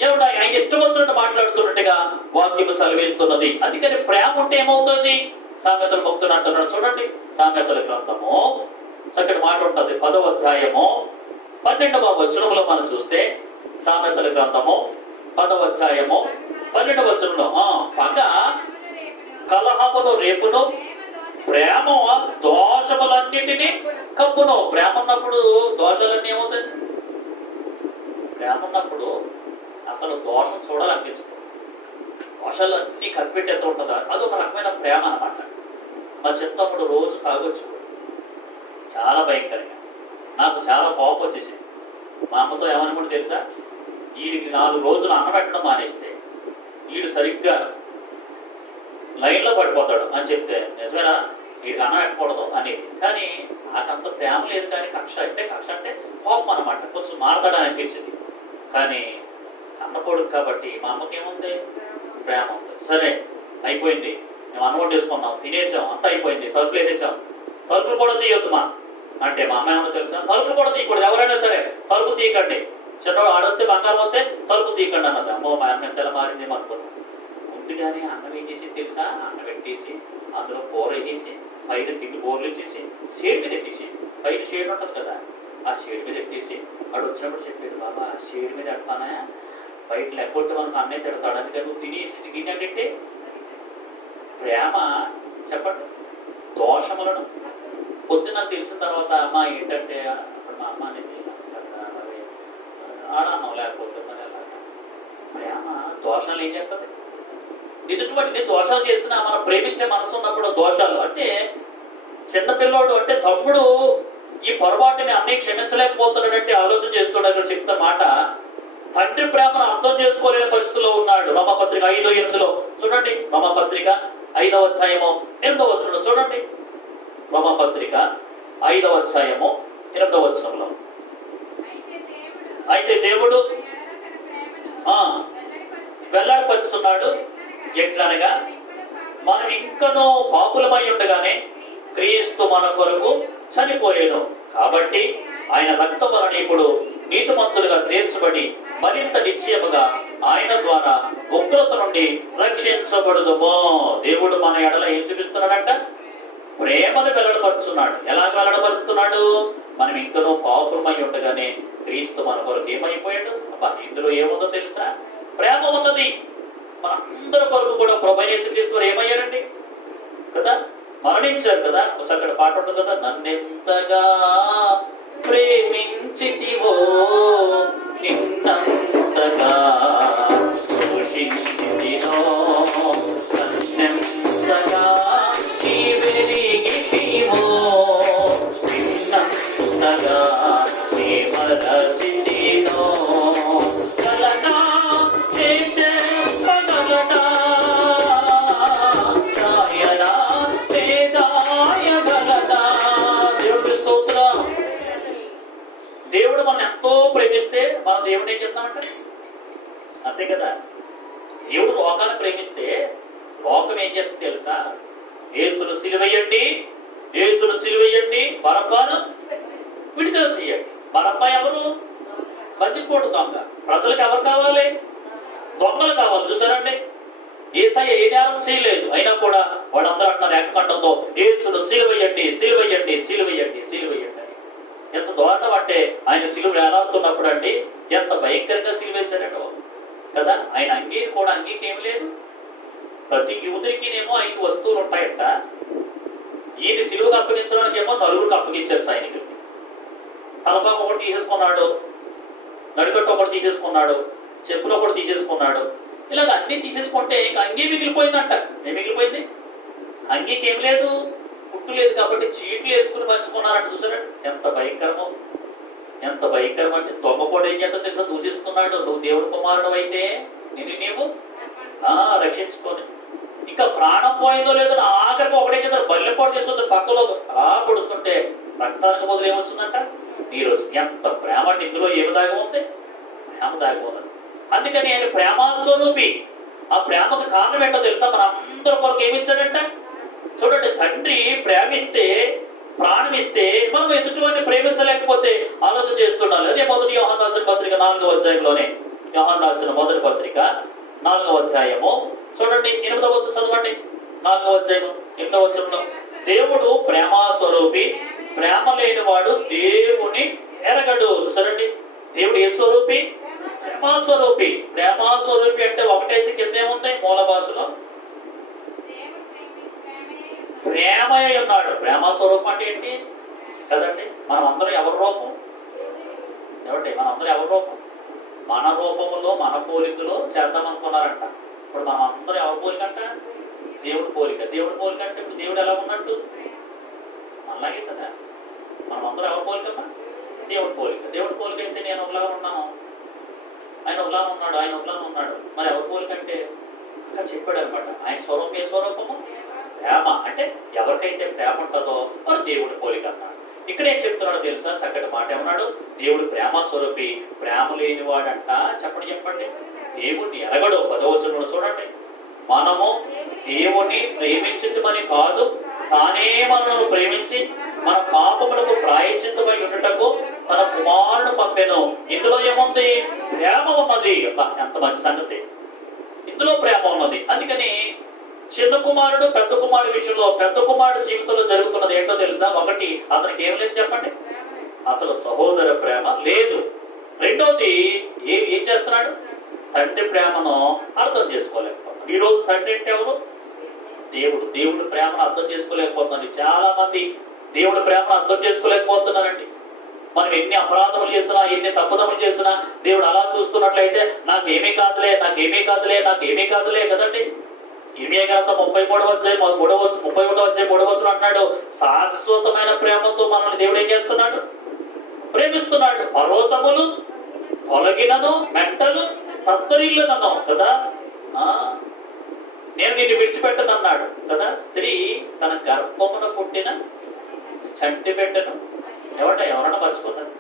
ఏమన్నా ఆయన ఇష్టం వచ్చినట్టు మాట్లాడుతున్నట్టుగా వాక్యం సెలవిస్తున్నది. అందుకని ప్రేమ ఉంటే ఏమవుతుంది? సామెతల భక్తుడు అంటున్నాడు చూడండి. సామెతల గ్రంథము చక్కటి మాట ఉంటుంది. 10వ అధ్యాయము 12వ వచనంలో మనం చూస్తే, సామెతల గ్రంథము 10వ అధ్యాయము 12వ వచనంలో, పగ కలహమును రేపును, ప్రేమ దోషములన్నిటినీ కప్పును. ప్రేమ ఉన్నప్పుడు దోషాలన్నీ ఏమవుతాయి? ప్రేమ ఉన్నప్పుడు అసలు దోషం చూడాలనిపించదు. దోషాలన్నీ కప్పెట్టేస్తూ ఉంటుందా? అదొక రకమైన ప్రేమ అన్నమాట. మా చిత్తప్పుడు రోజు తాగొచ్చు, చాలా భయంకరంగా. నాకు చాలా కోపం వచ్చేసింది. మా అమ్మతో ఏమని కూడా తెలుసా? వీడికి 4 రోజులు అన్నం పెట్టడం మానేస్తే వీడు సరిగ్గా లైన్లో పడిపోతాడు అని చెప్తే, నిజమేనా? వీడికి అన్నం పెట్టకూడదు అనేది. కానీ నాకంత ప్రేమ లేదు. కానీ కక్ష అంటే కోపం అనమాట. కొంచెం మారతాడని అనిపించింది. కానీ కన్నకొడుకు కాబట్టి మా అమ్మకి ఏముంది? ప్రేమ ఉంది. సరే అయిపోయింది, మేము అన్నం వండేసుకున్నాం, తినేసాం, అంతా అయిపోయింది, తలుపులు వేసేసాం. తలుపులు కూడా తీయొద్దు మా అంటే, మా అమ్మాయి ఏమో తెలుసా? తలుపులు కూడా తీయకూడదు, ఎవరైనా సరే తలుపు తీయకండి. చిన్నవాడు ఆడొస్తే బంగారం వస్తే తలుపు తీయకండి అన్నది. అమ్మో, మా అమ్మ ఎంత మారిందేమో అనుకున్నాం. ముందుగానే అన్నం ఏం చేసి తెలుసా? అన్నం పెట్టేసి అందులో కూర వేసి పైన తిండి బోర్లు ఇచ్చేసి షేడ్ మీద ఎట్టేసి, పైన షేడ్ ఉంటుంది కదా, ఆ షేడ్ మీద ఎట్టేసి వాడు వచ్చినప్పుడు చెప్పాడు, బాబా షేడ్ మీద ఎడతానా, బయట లెక్కొట్టి మనకు అన్నయ్య తిడతాడు, అందుకని నువ్వు తినేసి గిన్నె పెట్టి. ప్రేమ చెప్పండి. దోషములను పొద్దున్న తెలిసిన తర్వాత అమ్మ ఏంటంటే, అప్పుడు మా అమ్మ అనేది మరి ఆడన్నాం, లేకపోతే మరి అలా. ప్రేమ దోషాలు ఏం చేస్తుంది? ఎదుటివాటిని దోషాలు చేసిన మనం ప్రేమించే మనసు ఉన్నప్పుడు దోషాలు అంటే, చిన్నపిల్లోడు అంటే తమ్ముడు ఈ పొరపాటుని అన్ని క్షమించలేకపోతున్నాడంటే ఆలోచన చేస్తున్నాడు. అక్కడ చెప్తున్న మాట, తండ్రి ప్రేమను అర్థం చేసుకోలేని పరిస్థితిలో ఉన్నాడు. రోమాపత్రిక 5:8 చూడండి. రోమాపత్రిక 5వ అధ్యాయము 8వ వచనంలో చూడండి. రోమాపత్రిక 5వ అధ్యాయము 8వ వచనంలో, అయితే దేవుడు వెల్లడిపరుచున్నాడు. ఎట్లనగా, మనం ఇంకనూ పాపులమై ఉండగానే క్రీస్తు మన కొరకు చనిపోయాను. కాబట్టి ఆయన రక్తం వలన ఇప్పుడు నీతిమంతులుగా తీర్చబడి మరింత నిశ్చయముగా ఆయన ద్వారా ఉగ్రత నుండి రక్షించబడుదుమో. దేవుడు మన ఎడల ఏం చూపిస్తున్నాడంట? ప్రేమను వెల్లడపరుచున్నాడు. ఎలా వెల్లడపరుస్తున్నాడు? మనం ఇంకనూ పాపులమై ఉండగానే క్రీస్తు మన కొరకు ఏమైపోయాడు? అబ్బా, ఇందులో ఏముందో తెలుసా? ప్రేమ ఉన్నది. మనందరి కొరకు కూడా ప్రభువైన యేసుక్రీస్తు వారు ఏమయ్యారండి కదా? మరణించారు కదా. చక్కటి పాట ఉంటుంది కదా, నన్నెంతగా ప్రేమించితివో నిన్నంతగా పోషించితినో, నన్నెంతగా నీవెరిగితివో నిన్నంతగా నీ మరచితినో, కలనా చేసే పగలనా దాయనా సేదాయగలనా. దేవుడి స్తోత్రం. అంతే కదా. దేవుడు లోకాన్ని ప్రేమిస్తే లోకం ఏం చేస్తుంది తెలుసా? యేసును సిలువేయండి, యేసును సిలువేయండి, బరబ్బను విడుదల చేయండి. బరబ్బా ఎవరు? బందిపోటు దొంగ. ప్రజలకు ఎవరు కావాలి? దొంగలు కావాలి. చూసారండి, యేసయ్య ఏ నేరం చేయలేదు, అయినా కూడా వాళ్ళందరూ అంటున్నారు ఏకకంఠంతో, యేసును సిలువేయండి, సిలువేయండి, సిలువేయండి, సిలువేయండి అని. ఎంత దారుణం అంటే ఆయన సిలువ వేలాడుతున్నప్పుడు అండి ఎంత భయంకరంగా సిలువేశాడో కదా. ఆయన అంగీని కూడా అంగీకి ఏమి లేదు. ప్రతి యూదుడికినేమో 5 వస్తువులు ఉంటాయంట. ఈయన సిలువకు అప్పగించడానికి ఏమో 4 అప్పగించారు సైనికులకి. తలపాకు ఒకటి తీసేసుకున్నాడు, నడికట్టు ఒకటి తీసేసుకున్నాడు, చెప్పులు ఒకటి తీసేసుకున్నాడు. ఇలాగ అన్ని తీసేసుకుంటే ఇంకా అంగీ మిగిలిపోయిందంట. ఏం మిగిలిపోయింది? అంగీకి ఏం లేదు, పుట్టు లేదు కాబట్టి చీట్లు వేసుకుని పంచుకున్నారంట. చూసారండి ఎంత భయంకరమో, ఎంత భయంకరం అంటే. దొంగ కూడా ఏం చేస్తా తెలుసా? దూషిస్తున్నాడు, నువ్వు దేవుడి కుమారుడు అయితే నిన్ను నీవు రక్షించుకొని. ఇంకా ప్రాణం పోయిందో లేదో ఆఖరికి ఒకటే కదా బల్లెపాటు చేసుకొచ్చి పక్కలో అలా పొడుస్తుంటే రక్తానికి బదులు ఏమొచ్చిందంట? నీరు వచ్చింది. ఎంత ప్రేమ అంటే ఇందులో ఏమి దాగి ఉంది? ప్రేమ దాగి ఉన్నది. అందుకని ఆయన ప్రేమాస్వరూపి. ఆ ప్రేమకు కారణం ఏంటో తెలుసా? మన అందరి కొరకు ఏమిచ్చాడంట? చూడండి, తండ్రి ప్రేమిస్తే, ప్రాణం ఇస్తే మనం ఎదుటివాడిని ప్రేమించలేకపోతే ఆలోచన చేస్తుండాలి. అదే మొదటి యోహాను రాసిన పత్రిక 4వ అధ్యాయంలోనే, యోహాను రాసిన మొదటి పత్రిక 4వ అధ్యాయము చూడండి 8వ వచనం చదవండి. 4వ అధ్యాయం 8వ వచనంలో, దేవుడు ప్రేమాస్వరూపి, ప్రేమ లేనివాడు దేవుని ఎరగడు. చూసారండి, దేవుడు ఏ స్వరూపి? ప్రేమాస్వరూపి. ప్రేమాస్వరూపి అంటే ఒకటేసి కింద ఏముంది మూల భాషలో? ప్రేమయ్య ఉన్నాడు. ప్రేమాస్వరూపం అంటే ఏంటి కదండి? మనం అందరం ఎవరి రూపం? ఏమండి, మనం అందరం ఎవరి రూపం? మన రూపంలో మన పోలికలో చేద్దాం అనుకున్నారంట. ఇప్పుడు మనం అందరం ఎవరి పోలిక అంట? దేవుడి పోలిక. దేవుడి పోలిక అంటే ఇప్పుడు దేవుడు ఎలా ఉన్నట్టు? అలాగే కదా. మనం అందరం ఎవరి పోలికమ్మా? దేవుడి పోలిక. దేవుడి పోలిక అయితే నేను ఒకలా ఉన్నాను, ఆయన ఒకలా ఉన్నాడు, ఆయన ఒకలా ఉన్నాడు. మరి ఎవరి పోలిక అంటే అక్కడ చెప్పాడు అనమాట. ఆయన స్వరూపం ఏ స్వరూపము? ప్రేమ. అంటే ఎవరికైతే ప్రేమ ఉంటుందో వారు దేవుడి పోలిక అన్నాడు. ఇక్కడ ఏం చెప్తున్నాడో తెలుసా? చక్కటి మాట ఏమన్నాడు? దేవుడు ప్రేమ స్వరూపి, ప్రేమ లేనివాడంట. చెప్పండి, దేవుడిని ఎరగడు. 10వ వచనంలో చూడండి, మనము దేవుణ్ణి ప్రేమించుటమని కాదు, తానే మనల్ని ప్రేమించి మన పాపములకు ప్రాయశ్చిత్తమై ఉండుటకు తన కుమారుడు పంపెను. ఇందులో ఏముంది? ప్రేమ ఉన్నది. ఎంత మంచి సంగతి! ఇందులో ప్రేమ ఉన్నది. అందుకని చిన్న కుమారుడు పెద్ద కుమారుడు విషయంలో, పెద్ద కుమారుడు జీవితంలో జరుగుతున్నది ఏంటో తెలుసా? ఒకటి, అతనికి ఏం లేదు చెప్పండి? అసలు సహోదర ప్రేమ లేదు. రెండోది, ఏం చేస్తున్నాడు? తండ్రి ప్రేమను అర్థం చేసుకోలేకపోతున్నాడు. ఈ రోజు తండ్రి అంటే ఎవరు? దేవుడు. దేవుడి ప్రేమను అర్థం చేసుకోలేకపోతున్నాడు. చాలా మంది దేవుడి ప్రేమను అర్థం చేసుకోలేకపోతున్నారండి. మనం ఎన్ని అపరాధములు చేసినా, ఎన్ని తప్పుదములు చేసినా దేవుడు అలా చూస్తున్నట్లయితే నాకేమీ కాదులే, నాకేమీ కాదులే, నాకేమీ కాదులే కదండి. ఇమే గ్రంథం 33వ అధ్యాయం 31వ అధ్యాయం 3వ వచనం అంటాడు, శాశ్వతమైన ప్రేమతో మనల్ని దేవుడు ఏం చేస్తున్నాడు? ప్రేమిస్తున్నాడు. పర్వతములు తొలగినను, మెంటలు తత్తరిల్లునను కదా. నేను నిన్ను విడిచిపెట్టనన్నాడు కదా. స్త్రీ తన గర్భమున పుట్టిన చంటి బిడ్డను ఎవరైనా మర్చిపోతారు?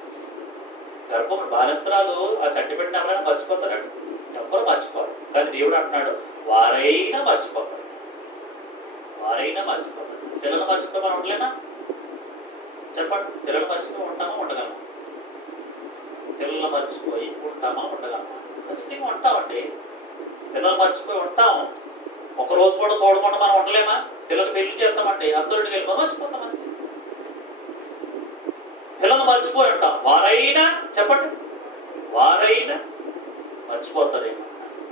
గర్భము బాలింతరాలు ఆ చంటి బిడ్డను ఎవరైనా మర్చిపోతాడు? ఎవరు మర్చిపోరు. కానీ దేవుడు అంటున్నాడు, వారైనా మర్చిపోతారు, వారైనా మర్చిపోతారు. పిల్లలు మర్చిపోమని ఉండలేనా? చెప్పండి, పిల్లలు మర్చిపోయి ఉంటామా, ఉండగలమా? పిల్లలు మర్చిపోయి ఉంటామా, ఉండగలమా? ఖచ్చితంగా ఉంటామండి. పిల్లలు మర్చిపోయి ఉంటాము. ఒకరోజు కూడా చూడకుండా మనం ఉండలేమా? పిల్లలు పెళ్లి చేస్తామండి, అత్తరుడికి వెళ్ళిపోయి మర్చిపోతామండి. పిల్లలు మర్చిపోయి ఉంటాం. వారైనా చెప్పండి, వారైనా మర్చిపోతారేమో.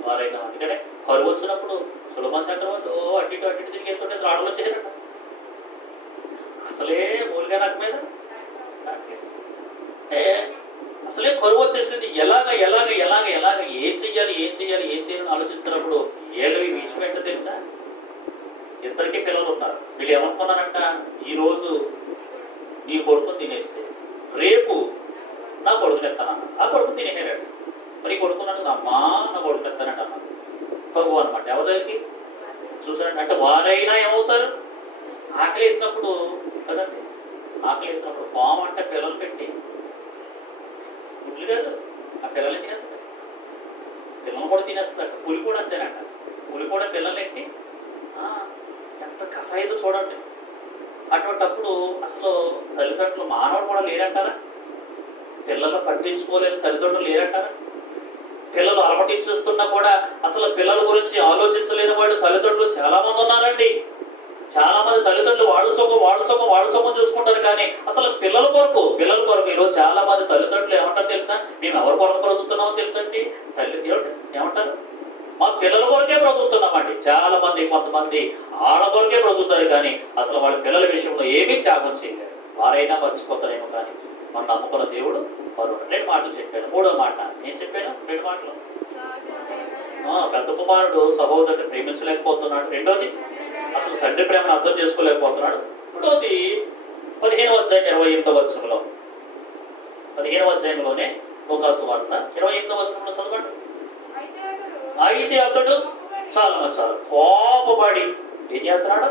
వారైనా. అందుకనే కరువు వచ్చినప్పుడు సులభం చక్రవర్తి అటు ఇటు తిరిగేస్తుంటే రాడలో చేరట. అసలే మూలిగా నాకు మీద అసలే కరువు వచ్చేసింది. ఎలాగ ఏం చెయ్యాలి ఆలోచిస్తున్నప్పుడు ఏళ్ళవి విషయం ఏంటో తెలుసా? ఇద్దరికి పిల్లలు ఉన్నారు. వీళ్ళు ఏమనుకున్నారంట, ఈరోజు నీ కొడుకుని తినేస్తే రేపు నా కొడుకుని ఎత్తానన్న. ఆ కొడుకుని తినేసాడు. మరి కొడుకున్నాడు, అమ్మా నా కొడుకు ఎత్తానంట అన్నాడు. తగ్గు అనమాట. ఎవరికి చూసారండి? అంటే వారైనా ఏమవుతారు? ఆకలి వేసినప్పుడు కదండి, ఆకలి వేసినప్పుడు పాము అంటే పిల్లలు పెట్టి గుడ్లు కాదు, ఆ పిల్లలు ఏం చేస్తారు? పిల్లలు కూడా తినేస్తుందట. పులి కూడా అంతేనట. పులి కూడా పిల్లలు ఏంటి ఎంత కసాయిదో చూడండి. అటువంటప్పుడు అసలు తల్లిదండ్రులు మానవుడు కూడా లేరంటారా? పిల్లలు పట్టించుకోలేని తల్లిదండ్రులు లేరంటారా? పిల్లలు అలమటించుస్తున్నా కూడా అసలు పిల్లల గురించి ఆలోచించలేని వాళ్ళు తల్లిదండ్రులు చాలా మంది ఉన్నారండి. చాలా మంది తల్లిదండ్రులు వాడు సుఖం చూసుకుంటారు, కానీ అసలు పిల్లల కొరకు ఈరోజు చాలా మంది తల్లిదండ్రులు ఏమంటారు తెలుసా? మేము ఎవరి కొరకు బ్రతుకుతున్నామో తెలుసండి. తల్లి ఏమంటారు? మా పిల్లల కొరకే బ్రతుకుతున్నామండి. చాలా మంది, కొంతమంది ఆడ కొరకే బ్రతుకుతారు, కానీ అసలు వాళ్ళ పిల్లల విషయంలో ఏమీ త్యాగం చేయలేరు. వారైనా మర్చిపోతారేమో, కానీ మన నమ్ముకున్న దేవుడు వారు 2 మాటలు చెప్పాను. 3వ మాట ఏం చెప్పాను? 2 మాటలు. పెద్ద కుమారుడు సహోదరుని ప్రేమించలేకపోతున్నాడు. రెండోది అసలు తండ్రి ప్రేమను అర్థం చేసుకోలేకపోతున్నాడు. మూడోది 15వ అధ్యాయం 28వ వచనంలో, 15వ అధ్యాయంలోనే లూకాసు వార్త 28వ వచనంలో చదవండి. అయితే అతడు చాలా కోపపడి ఏం చేస్తున్నాడు?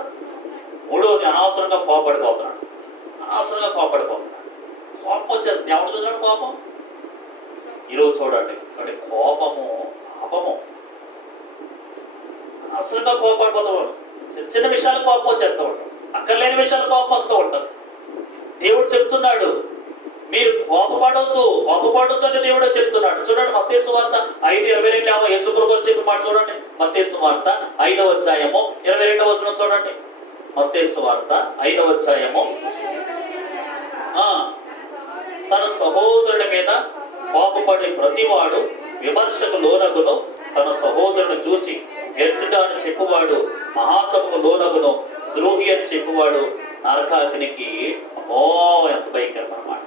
మూడోది అనవసరంగా కోపడిపోతున్నాడు. కోపం వచ్చేస్తుంది. ఎవరు చూసాడు కోపం? ఈరోజు చూడండి, కోపము పాపము. అనవసరంగా కోపడిపోతాడు. చిన్న విషయాలకు కోపం వచ్చేస్తూ ఉంటాడు. అక్కర్లేని విషయాలకు కోపం వస్తూ ఉంటారు. దేవుడు చెప్తున్నాడు, మీరు కోపపడొద్దు అని దేవుడు చెప్తున్నాడు. చూడండి, మత్తయి సువార్త 5:22 యేసు ప్రభువు చెప్పిన మాట చూడండి. మత్తయి సువార్త 5వ అధ్యాయము 22వ వచనం చూడండి. మత్తయి సువార్త 5వ అధ్యాయము తన సహోదరుడి మీద కోపపడే ప్రతివాడు విమర్శకు లోనగును, తన సహోదరుని చూసి వ్యర్థుడు అని చెప్పువాడు మహాసభకు లోనగును, ద్రోహి అని చెప్పువాడు నరకాగ్నికి. ఎంత భయంకరం అన్నమాట.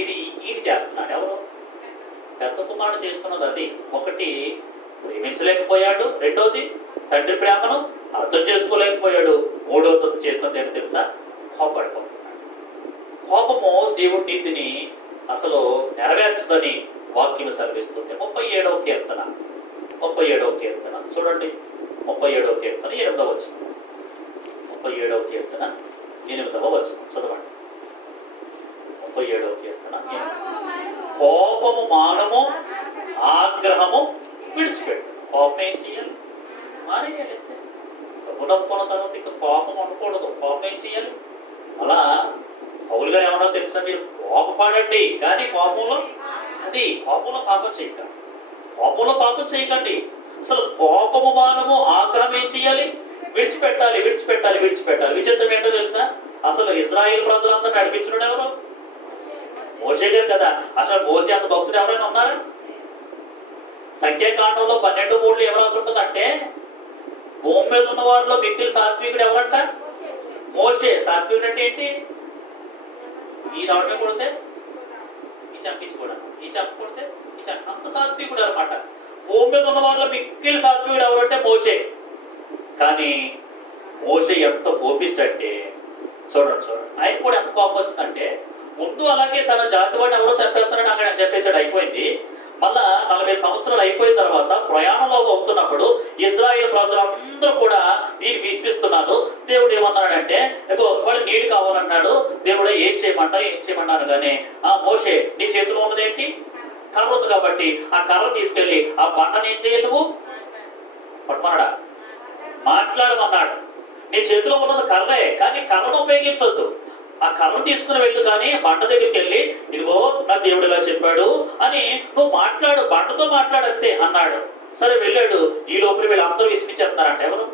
ఇది చేస్తున్నాడు ఎవరు? పెద్ద కుమారుడు చేస్తున్నది అది. ఒకటి ప్రేమించలేకపోయాడు, రెండోది తండ్రి ప్రేమను అర్థం చేసుకోలేకపోయాడు, మూడోది చేస్తున్నది ఏంటో తెలుసా? కోపడిపోతున్నాడు. కోపము దేవుడి నీతిని అసలు నెరవేర్చదని వాక్యం సెలవిస్తుంది. 37వ కీర్తన చూడండి. 37వ కీర్తన 8వ వచనం. 37వ కీర్తన 8వ వచనం చదవండి. 37వ కీర్తన. కోపము మానము, ఆగ్రహము విడిచిపెట్టు. కోపం ఏం చేయాలి? మానేయాలి. నమ్ముకున్న తర్వాత ఇక కోపం అనకూడదు. కోపం ఏం చేయాలి? అలా పౌలు గారు ఏమన్నా తెలుసా? మీరు కోపపడండి, కానీ కోపంలో పాపం చేయకండి. అసలు కోపము మానము, ఆగ్రహం ఏం చేయాలి? విడిచిపెట్టాలి. విచిత్రం ఏంటో తెలుసా? అసలు ఇజ్రాయేల్ ప్రజలందరూ నడిపించడం ఎవరు? మోషే గారు కదా. అసలు మోషే అంత భక్తుడు ఎవరైనా ఉన్నారా? సంఖ్యాకాండంలో 12:3 ఏం రాసి ఉంటుంది అంటే, భూమి మీద ఉన్న వారిలో మిక్కిలి సాత్వికుడు ఎవరంట? మోషే. సాత్వికుడు అంటే ఏంటి? ఈ రావటం కొడితే ఈ చంపించుకోవడం, ఈ చంపుకొడితే ఈ అంత సాత్వికుడు అనమాట. భూమి మీద ఉన్న వారిలో మిక్కిలి సాత్వికుడు ఎవరంటే మోషే. కానీ మోషే ఎంత కోపిస్తంటే చూడండి. ఆయన కూడా ఎంత కోపం వచ్చిందంటే, ముందు అలాగే తన జాతి వాడిని ఎవరో చంపేస్తానని అక్కడ చెప్పేసాడు, అయిపోయింది. మళ్ళా 40 సంవత్సరాలు అయిపోయిన తర్వాత ప్రయాణంలో అవుతున్నప్పుడు ఇజ్రాయేల్ ప్రజలందరూ కూడా వీరు విసిపిస్తున్నారు. దేవుడు ఏమన్నాడంటే, వాళ్ళు నీళ్ళు కావాలన్నాడు. దేవుడు ఏం చేయమన్నారు కానీ, మోషే నీ చేతిలో ఉన్నది ఏంటి? కర్ర ఉంది కాబట్టి ఆ కర్ర తీసుకెళ్లి ఆ బండని ఏం చేయాలి? నువ్వు పట్టుమన్నాడా? మాట్లాడమన్నాడు. నీ చేతిలో ఉన్నది కర్రే, కానీ కర్రను ఉపయోగించొద్దు. ఆ కర్ర తీసుకుని వెళ్ళు, కానీ బండ దగ్గరికి వెళ్ళి ఇదిగో నా దేవుడు ఇలా చెప్పాడు అని నువ్వు మాట్లాడు, బండతో మాట్లాడంతే అన్నాడు. సరే వెళ్ళాడు. ఈ లోపల వీళ్ళందరూ విసిపించేస్తారంట. ఎవరు?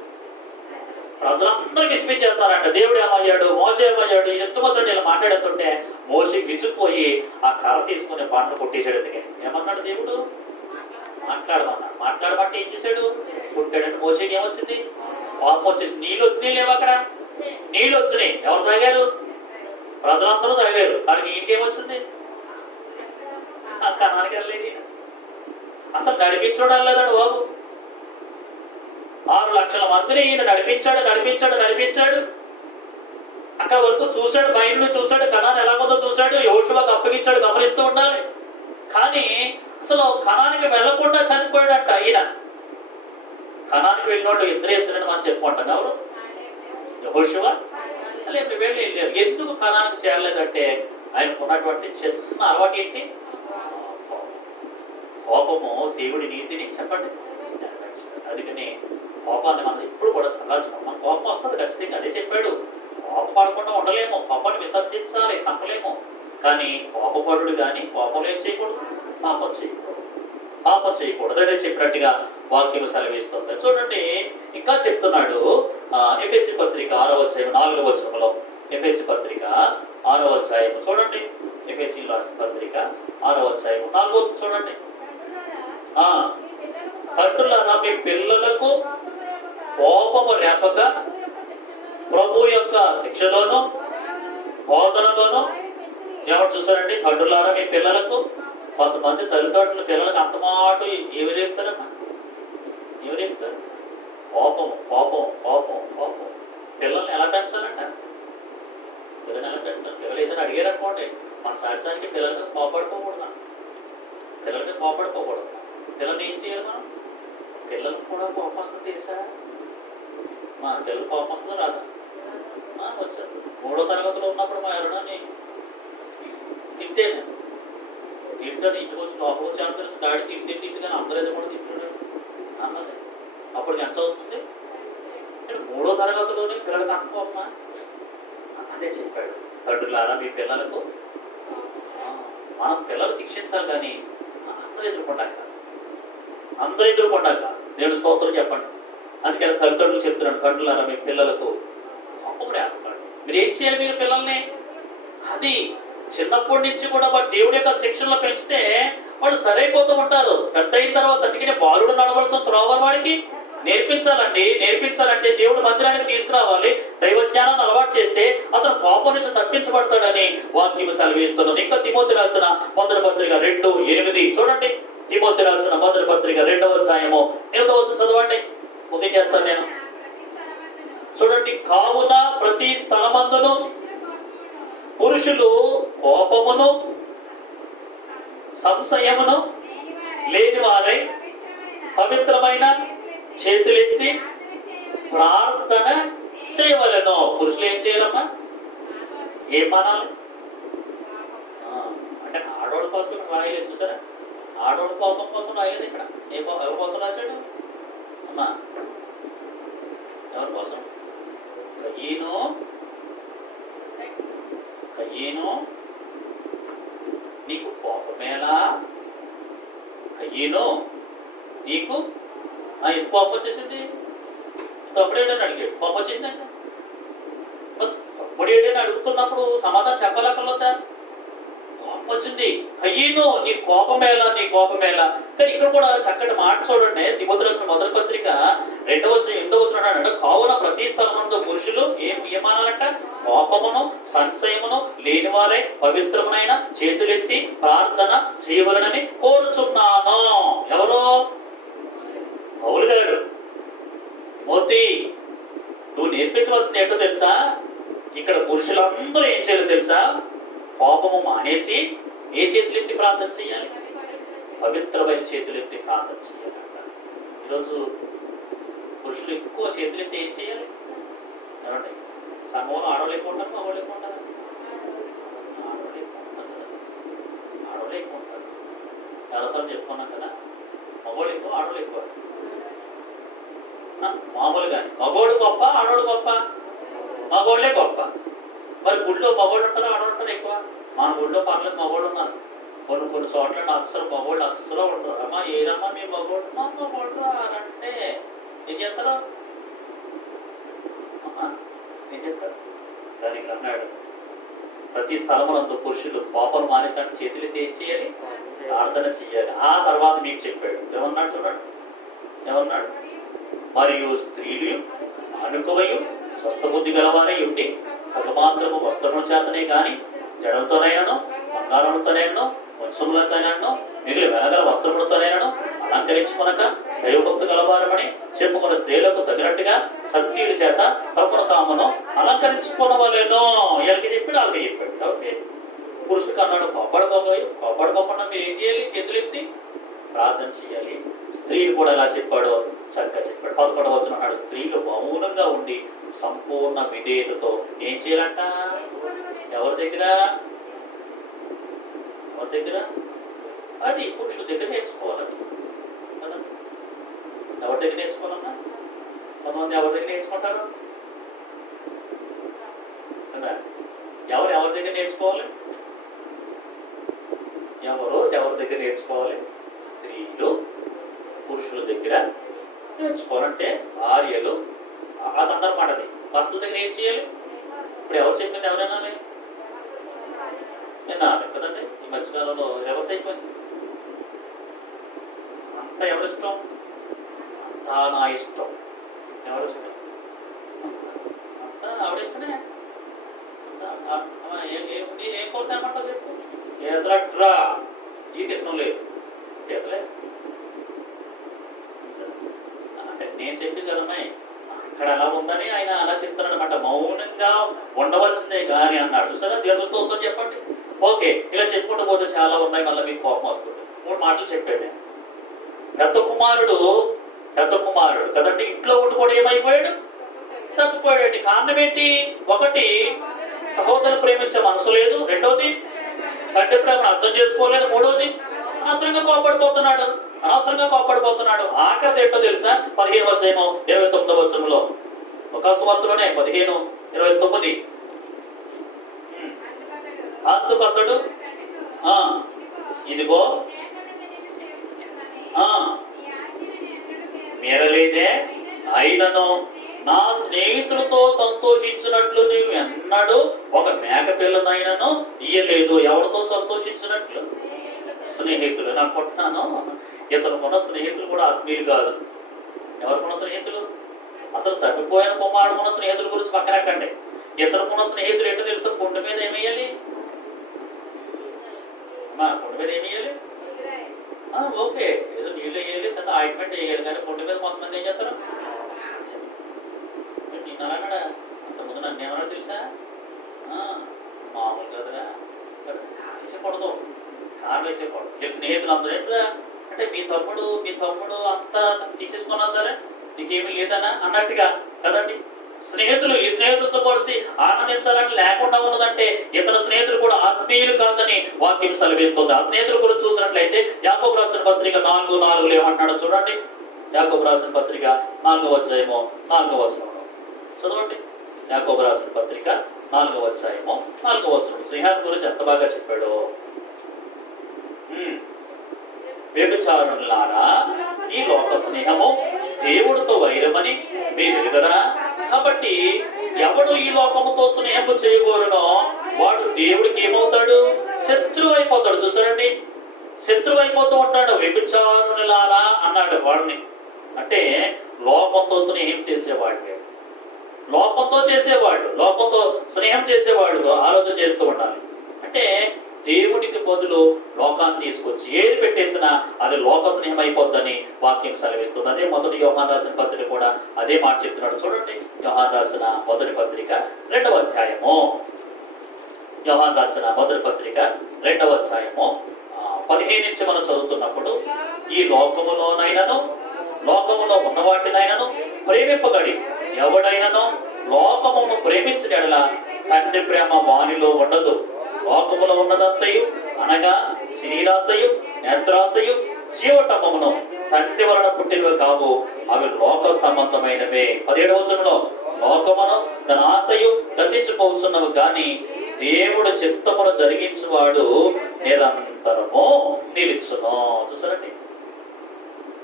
ప్రజలందరూ విసిపించేస్తారంట. దేవుడు ఏమయ్యాడు? మోషే ఏమయ్యాడు? ఇష్టం వచ్చాడు ఇలా మాట్లాడుతుంటే మోషే విసిపోయి ఆ కర్ర తీసుకుని బండను కొట్టేశాడు. ఎందుకని? ఏమన్నాడు దేవుడు? మాట్లాడమంటే ఏం చేశాడు? కొట్టాడంటే మోషేకి ఏమొచ్చింది? కోపం వచ్చేసి నీళ్ళు వచ్చినాయి. లేవు అక్కడ నీళ్ళు వచ్చినాయి. ఎవరు తాగారు? ప్రజలందరూ తాగారు. కానీ ఇంకేమొచ్చింది? కనానికి వెళ్ళలేదు. అసలు నడిపించడం లేదండి బాబు. 6 లక్షల మందిని ఈయన నడిపించాడు. అక్కడ వరకు చూశాడు, బయలు చూశాడు, కనాన్ని ఎలాగొందో చూశాడు, యెహోషువకు అప్పగించాడు, గమనిస్తూ ఉండాలి. కానీ అసలు కనానికి వెళ్లకుండా చనిపోయాడట ఈయన. కనానికి వెళ్ళిన వాళ్ళు ఇద్దరని మనం చెప్పుకుంటాం. ఎవరు? యెహోషువ. లేదు వెళ్ళలేదు. ఎందుకు కనానికి చేరలేదంటే ఆయనకు ఉన్నటువంటి చిన్న అలవాటు ఏంటి? కోపము దేవుడి నీతిని చెప్పండి నెరవేర్చుతుంది. అందుకని కోపాన్ని మనం ఎప్పుడు కూడా చల్లార్చుకోం. మన కోపం వస్తుంది ఖచ్చితంగా, అదే చెప్పాడు. కోపపడకుండా ఉండలేము, కోపాన్ని విసర్జించాలి, చంపలేము. కానీ కోపపడు కానీ కోపంలో ఏం చేయకూడదు, పాపం చేయకూడదు, పాపం చేయకూడదు అదే చెప్పినట్టుగా వాక్యం సెలవిస్తుంది. చూడండి ఇంకా చెప్తున్నాడు. ఎఫెసీ పత్రిక 6వ అధ్యాయం 4వ వచనంలో, ఎఫెసీ పత్రిక 6వ అధ్యాయం చూడండి, ఎఫెసీ రాసిన పత్రిక 6వ అధ్యాయం 4వ చూడండి. తండ్రులారా మీ పిల్లలకు కోపము రేపక ప్రభు యొక్క శిక్షలోను బోధనలోను ఎవరు చూసారండి? తండ్రులారా మీ పిల్లలకు. కొంతమంది తల్లిదండ్రులు పిల్లలకు అంత మాట ఏమి రేపుతారమ్మా, ఏమి రేపుతారు? కోపం కోపం కోపం కోపం. పిల్లల్ని ఎలా పెంచాలంట? పిల్లల్ని ఎలా పెంచాలి? పిల్లలు ఏదైనా అడిగారనుకోండి, మన సరసానికి పిల్లల మీద కోపడుకోకూడదు, పిల్లల మీద కోపడుకోకూడదు. పిల్లల్ని ఏం చేయాలి మనం? పిల్లలకు కూడా కోపం వస్తుంది తెలుసా? మా పిల్లలు కోపం వస్తుందా రాదా? వచ్చారు 3వ తరగతిలో ఉన్నప్పుడు మా ఎవరని తింటే తింటుంది, ఇంటికి వచ్చి లోపల వచ్చి అని తెలుసు డాడీ తింటే కానీ అందరూ ఏదో కూడా తింటున్నాడు అన్నది. అప్పుడు ఎంత అవుతుంది? 3వ తరగతిలోనే పిల్లలకి అంత కోపమా? అదే చెప్పాడు. తండ్రులారా మీ పిల్లలకు. మనం పిల్లలు శిక్షించాలి కానీ అందరూ ఎదుర్కొండాక, అందరూ ఎదుర్కొండాక దేవుని స్తోత్రం చెప్పండి. అందుకని తల్లిదండ్రులు చెప్తున్నాడు, తండ్రులారా మీ పిల్లలకు కోపం రేపకండి. మీరు ఏం చేయాలి? మీరు పిల్లల్ని అది చిన్నప్పటి నుంచి కూడా వాడు దేవుడి యొక్క శిక్షణలో పెంచితే వాడు సరైపోతూ ఉంటారు. పెద్ద అయిన తర్వాత అందుకనే బాలుడు నడవలసిన త్రోవ వాడికి నేర్పించాలండి. నేర్పించాలంటే దేవుడు మందిరానికి తీసుకురావాలి. దైవ జ్ఞానాన్ని అలవాటు చేస్తే అతను కోపం నుంచి తప్పించబడతాడని వాక్యం సెలవిస్తున్నది. ఇంకా తిమోతి రాసిన మొదటి పత్రిక 2:8 చూడండి. తిమోతి రాసిన మొదటి పత్రిక 2వ అధ్యాయము 8వ వచనం చదవండి. ముఖ్యం చేస్తాను నేను. చూడండి, కావున ప్రతి స్థలమందును పురుషులు కోపమును సంశయమును లేని వారై పవిత్రమైన చేతులెత్తి ప్రార్థన చేయవలెను. పురుషులు ఏం చేయాలమ్మా? ఏం మానాలి అంటే ఆడవాళ్ళ కోసం రాయలేదు చూసారా? ఆడవాళ్ళ కోపం కోసం రాయలేదు ఇక్కడ. ఎవరి కోసం రాశాడు అమ్మా? ఎవరి కోసం? కయ్యేను నీకు కోపమేలా? కయ్యేను నీకు ఎందుకు కోపం వచ్చేసింది? తమ్ముడు ఏడని అడిగాడు, కోపం వచ్చిందండి. తమ్ముడు ఏడని అడుగుతున్నప్పుడు సమాధానం చెప్పలేకపోతా కోపం వచ్చింది. కయ్యేను నీ కోపమేలా, నీ కోపమేలా. కానీ ఇక్కడ కూడా చక్కటి మాట చూడండి. తిమోతి రాసిన మొదటి పత్రిక 2వ అధ్యాయం 8వ వచనం అన్నాడు, కావున ప్రతి స్థలమునందు పురుషులు ఏమనాలంట? కోపమును సంశయమును లేనివారే పవిత్రమునైన చేతులెత్తి ప్రార్థన చేయవలనని కోరుచున్నాను. ఎవరు? పౌలు గారు. తిమోతి, నువ్వు నేర్పించవలసింది ఏంటో తెలుసా? ఇక్కడ పురుషులందరూ ఏం చేయాలో తెలుసా? కోపము మానేసి ఏ చేతులెత్తి ప్రార్థన చేయాలి? పవిత్రమైన చేతులెత్తి ప్రార్థన చేయాలంట. ఈరోజు పురుషులు ఎక్కువ చేతులెత్తి ఏం చేయాలి? ఏమండి, సంఘంలో ఆడవాళ్ళు ఎక్కువ ఉంటారు, మగవాళ్ళు ఎక్కువ ఉంటారు? ఆడవాళ్ళు ఎక్కువ ఉంటారు కదా, ఆడవాళ్ళు ఎక్కువ ఉంటారు. చాలాసార్లు చెప్పుకున్నాం కదా, మగవాళ్ళు ఎక్కువ, ఆడవాళ్ళు ఎక్కువ. మామూలుగా మగవాడు గొప్ప, ఆడవాడు గొప్ప? మగవాళ్ళే గొప్ప. మరి గుళ్ళో మగవాడు ఉంటారు, ఆడవాడు ఉంటారు ఎక్కువ? మన గుళ్ళో పర్లేదు మగవాడు ఉన్నారు. కొన్ని చోట్ల అస్సలు మగవాళ్ళు అస్సలు ఉంటారు. అమ్మా ఏదమ్మా మీ మగవాడు? మా మగవాడు అంటే ఏం చేస్తారు అమ్మా? ఏం చేస్తారు? కానీ ఇక్కడ అన్నాడు, ప్రతి స్థలమునందు పురుషులు కోపం మానేసంటే చేతులు ఏం చేయాలి? ప్రార్థన చేయాలి. ఆ తర్వాత మీకు చెప్పాడు ఏమన్నాడు చూడండి. ఏమన్నాడు? మరియు స్త్రీలు అనుకువయు స్వస్థబుద్ధి గలవారై ఉండి తగు మాత్రము వస్త్రముల చేతనే గాని జడలతోనైనాను బంగారములతోనైనాను వంశములతోనైనాను మిగిలి వెనగల వస్త్రములతోనైనాను అలంకరించుకొనక దైవభక్తి గలవారమని చెప్పుకున్న స్త్రీలకు తగినట్టుగా సత్క్రియల చేత తమను తామును అలంకరించుకోవలేను. వీళ్ళకి చెప్పాడు, వాళ్ళకి చెప్పాడు. ఓకే, పురుషుడికి అన్నాడు కోపడపోకుండా మీరు ఏం చేయాలి? చేతులెత్తి ప్రార్థన చేయాలి. స్త్రీలు కూడా ఎలా చెప్పాడో చక్కగా చెప్పాడు. 11వ వచనం అన్నాడు, స్త్రీలు మౌనంగా ఉండి సంపూర్ణ విధేయతతో ఏం చేయాలంట? ఎవరి దగ్గర? ఎవరి దగ్గర? అది పురుషుల దగ్గర నేర్చుకోవాలని కదా. ఎవరి దగ్గర నేర్చుకోవాలన్నా? కొంతమంది ఎవరి దగ్గర నేర్చుకుంటారు కదా. ఎవరి దగ్గర నేర్చుకోవాలి? ఎవరి దగ్గర నేర్చుకోవాలి? స్త్రీలు పురుషుల దగ్గర నేర్చుకోవాలంటే భార్యలు ఆ సందర్భం అది. భర్తల దగ్గర ఏం చేయాలి? ఇప్పుడు ఎవరు చెప్పింది? ఎవరైనా వినాలి కదండి. ఈ మధ్యకాలంలో రివర్స్ అయిపోయింది. అంతా ఎవరిష్టం? అంతా నా ఇష్టం. ఎవరు అంతా ఆవిడిష్టమే. ఏం కోరుతామంటా చెప్పు. చేతలట్రా, నీకు ఇష్టం లేదు. చేతలే అంటే నేను చెప్పింది కదమ్మాయి, ఇక్కడ అలా ఉందని ఆయన అలా చెప్తాడు అనమాట. మౌనంగా ఉండవలసిందే కానీ అన్నాడు. చూసారా? దేవుని స్తోత్రం చెప్పండి. ఓకే, ఇలా చెప్పుకుంటూ పోతే చాలా ఉన్నాయి. మళ్ళీ మీకు కోపం వస్తుంది. 3 మాటలు చెప్పాడు నేను. పెద్ద కుమారుడు కదండి, ఇంట్లో ఉండి కూడా ఏమైపోయాడు? తప్పిపోయాడు. కారణం ఏంటి? 1, సహోదరుని ప్రేమించే మనసు లేదు. 2వది, తండ్రి ప్రేమను అర్థం చేసుకోలేదు. 3వది, అనవసరంగా కోపడిపోతున్నాడు. ఆఖరి ఏంటో తెలుసా? 15వ అధ్యాయం 29వ వచనంలో, లూకా సువార్తలోనే 15:29, అందుకతడు ఇదిగో మీరలేదే, అయినను నా స్నేహితులతో సంతోషించినట్లు నీవు ఎన్నడూ ఒక మేక పిల్లనైనను ఇయ్యలేదు. ఎవరితో సంతోషించినట్లు? స్నేహితులు. నేను అనుకుంటున్నాను ఇతనుకున్న స్నేహితులు కూడా ఆత్మీయులు కాదు. ఎవరికున్న స్నేహితులు? అసలు తప్పిపోయిన కుమారుడుకున్న స్నేహితుల గురించి పక్కనెక్కండి. ఇతరుకున్న స్నేహితులు ఏంటో తెలుసు? పుండు మీద ఏమేయాలి? పుండు మీద ఏమేయాలి? ఓకే, ఏదో నీళ్ళు వేయాలి, కదా ఆయింట్మెంట్ వేయాలి. కానీ పుండు మీద కొంతమంది ఏం చేస్తారు? నేను అలాగడా అంతకుముందు నన్ను ఏమన్నా తెలుసా? మామూలు కదరా, వేసేకూడదు, కారు వేసేకూడదు. మీరు స్నేహితులు అందరూ ఎట్లా అంటే మీ తమ్ముడు అంతా తీసేసుకున్నా సరే నీకేమీ లేదనా అన్నట్టుగా కదండి. స్నేహితులు ఈ స్నేహితులతో కలిసి ఆనందించాలని లేకుండా ఉన్నదంటే ఇతర స్నేహితులు కూడా ఆత్మీయులు కాదని వాక్యం సెలవిస్తుంది. ఆ స్నేహితుల గురించి చూసినట్లయితే యాకోబు రాసిన పత్రిక 4:4 ఏమంటున్నాడు చూడండి. యాకోబు రాసిన పత్రిక 4వ అధ్యాయము 4వ వచనం చదవండి. యాకోబు రాసిన పత్రిక 4వ అధ్యాయము 4వ వచనం స్నేహాన్ని గురించి ఎంత బాగా చెప్పాడు. వ్యభిచారులారా, ఈ లోక స్నేహము దేవుడితో వైరమని మీరు ఎరుగరా? కాబట్టి ఎవడు ఈ లోకముతో స్నేహము చేయకూడనో వాడు దేవుడికి ఏమవుతాడు? శత్రువు అయిపోతాడు. చూసారండి, శత్రువు అయిపోతూ ఉంటాడు. వ్యభిచారులారా అన్నాడు వాడిని. అంటే లోకంతో స్నేహం చేసేవాడు, లోకంతో స్నేహం చేసేవాడు ఆలోచన చేస్తూ ఉండాలి. అంటే దేవుడికి బదులు లోకాన్ని తీసుకొచ్చి ఏది పెట్టేసినా అది లోక స్నేహం అయిపోద్దని వాక్యం సెలవిస్తుంది. అదే మొదటి యోహాను రాసిన పత్రిక కూడా అదే మాట చెప్తున్నాడు చూడండి. యోహాను రాసిన మొదటి పత్రిక 2వ అధ్యాయము 15 నుంచి మనం చదువుతున్నప్పుడు, ఈ లోకములో ఉన్న వాటినైనను ప్రేమింపగడి ఎవడైనను లోకమును ప్రేమించిన ఎడల తండ్రి ప్రేమ వానిలో ఉండదు. లోకములో ఉన్నదంతయు అనగా శరీరాశయు, నేత్రాశయు, జీవటమును తండ్రి వలన పుట్టినవి కావు, అవి లోక సంబంధమైనవే. 17వ వచనంలో, లోకమును తన ఆశయు గతించిపోతున్నవి గాని దేవుడు చిత్తమును జరిగించువాడు నిరంతరము నిలుచును. చూసారండి,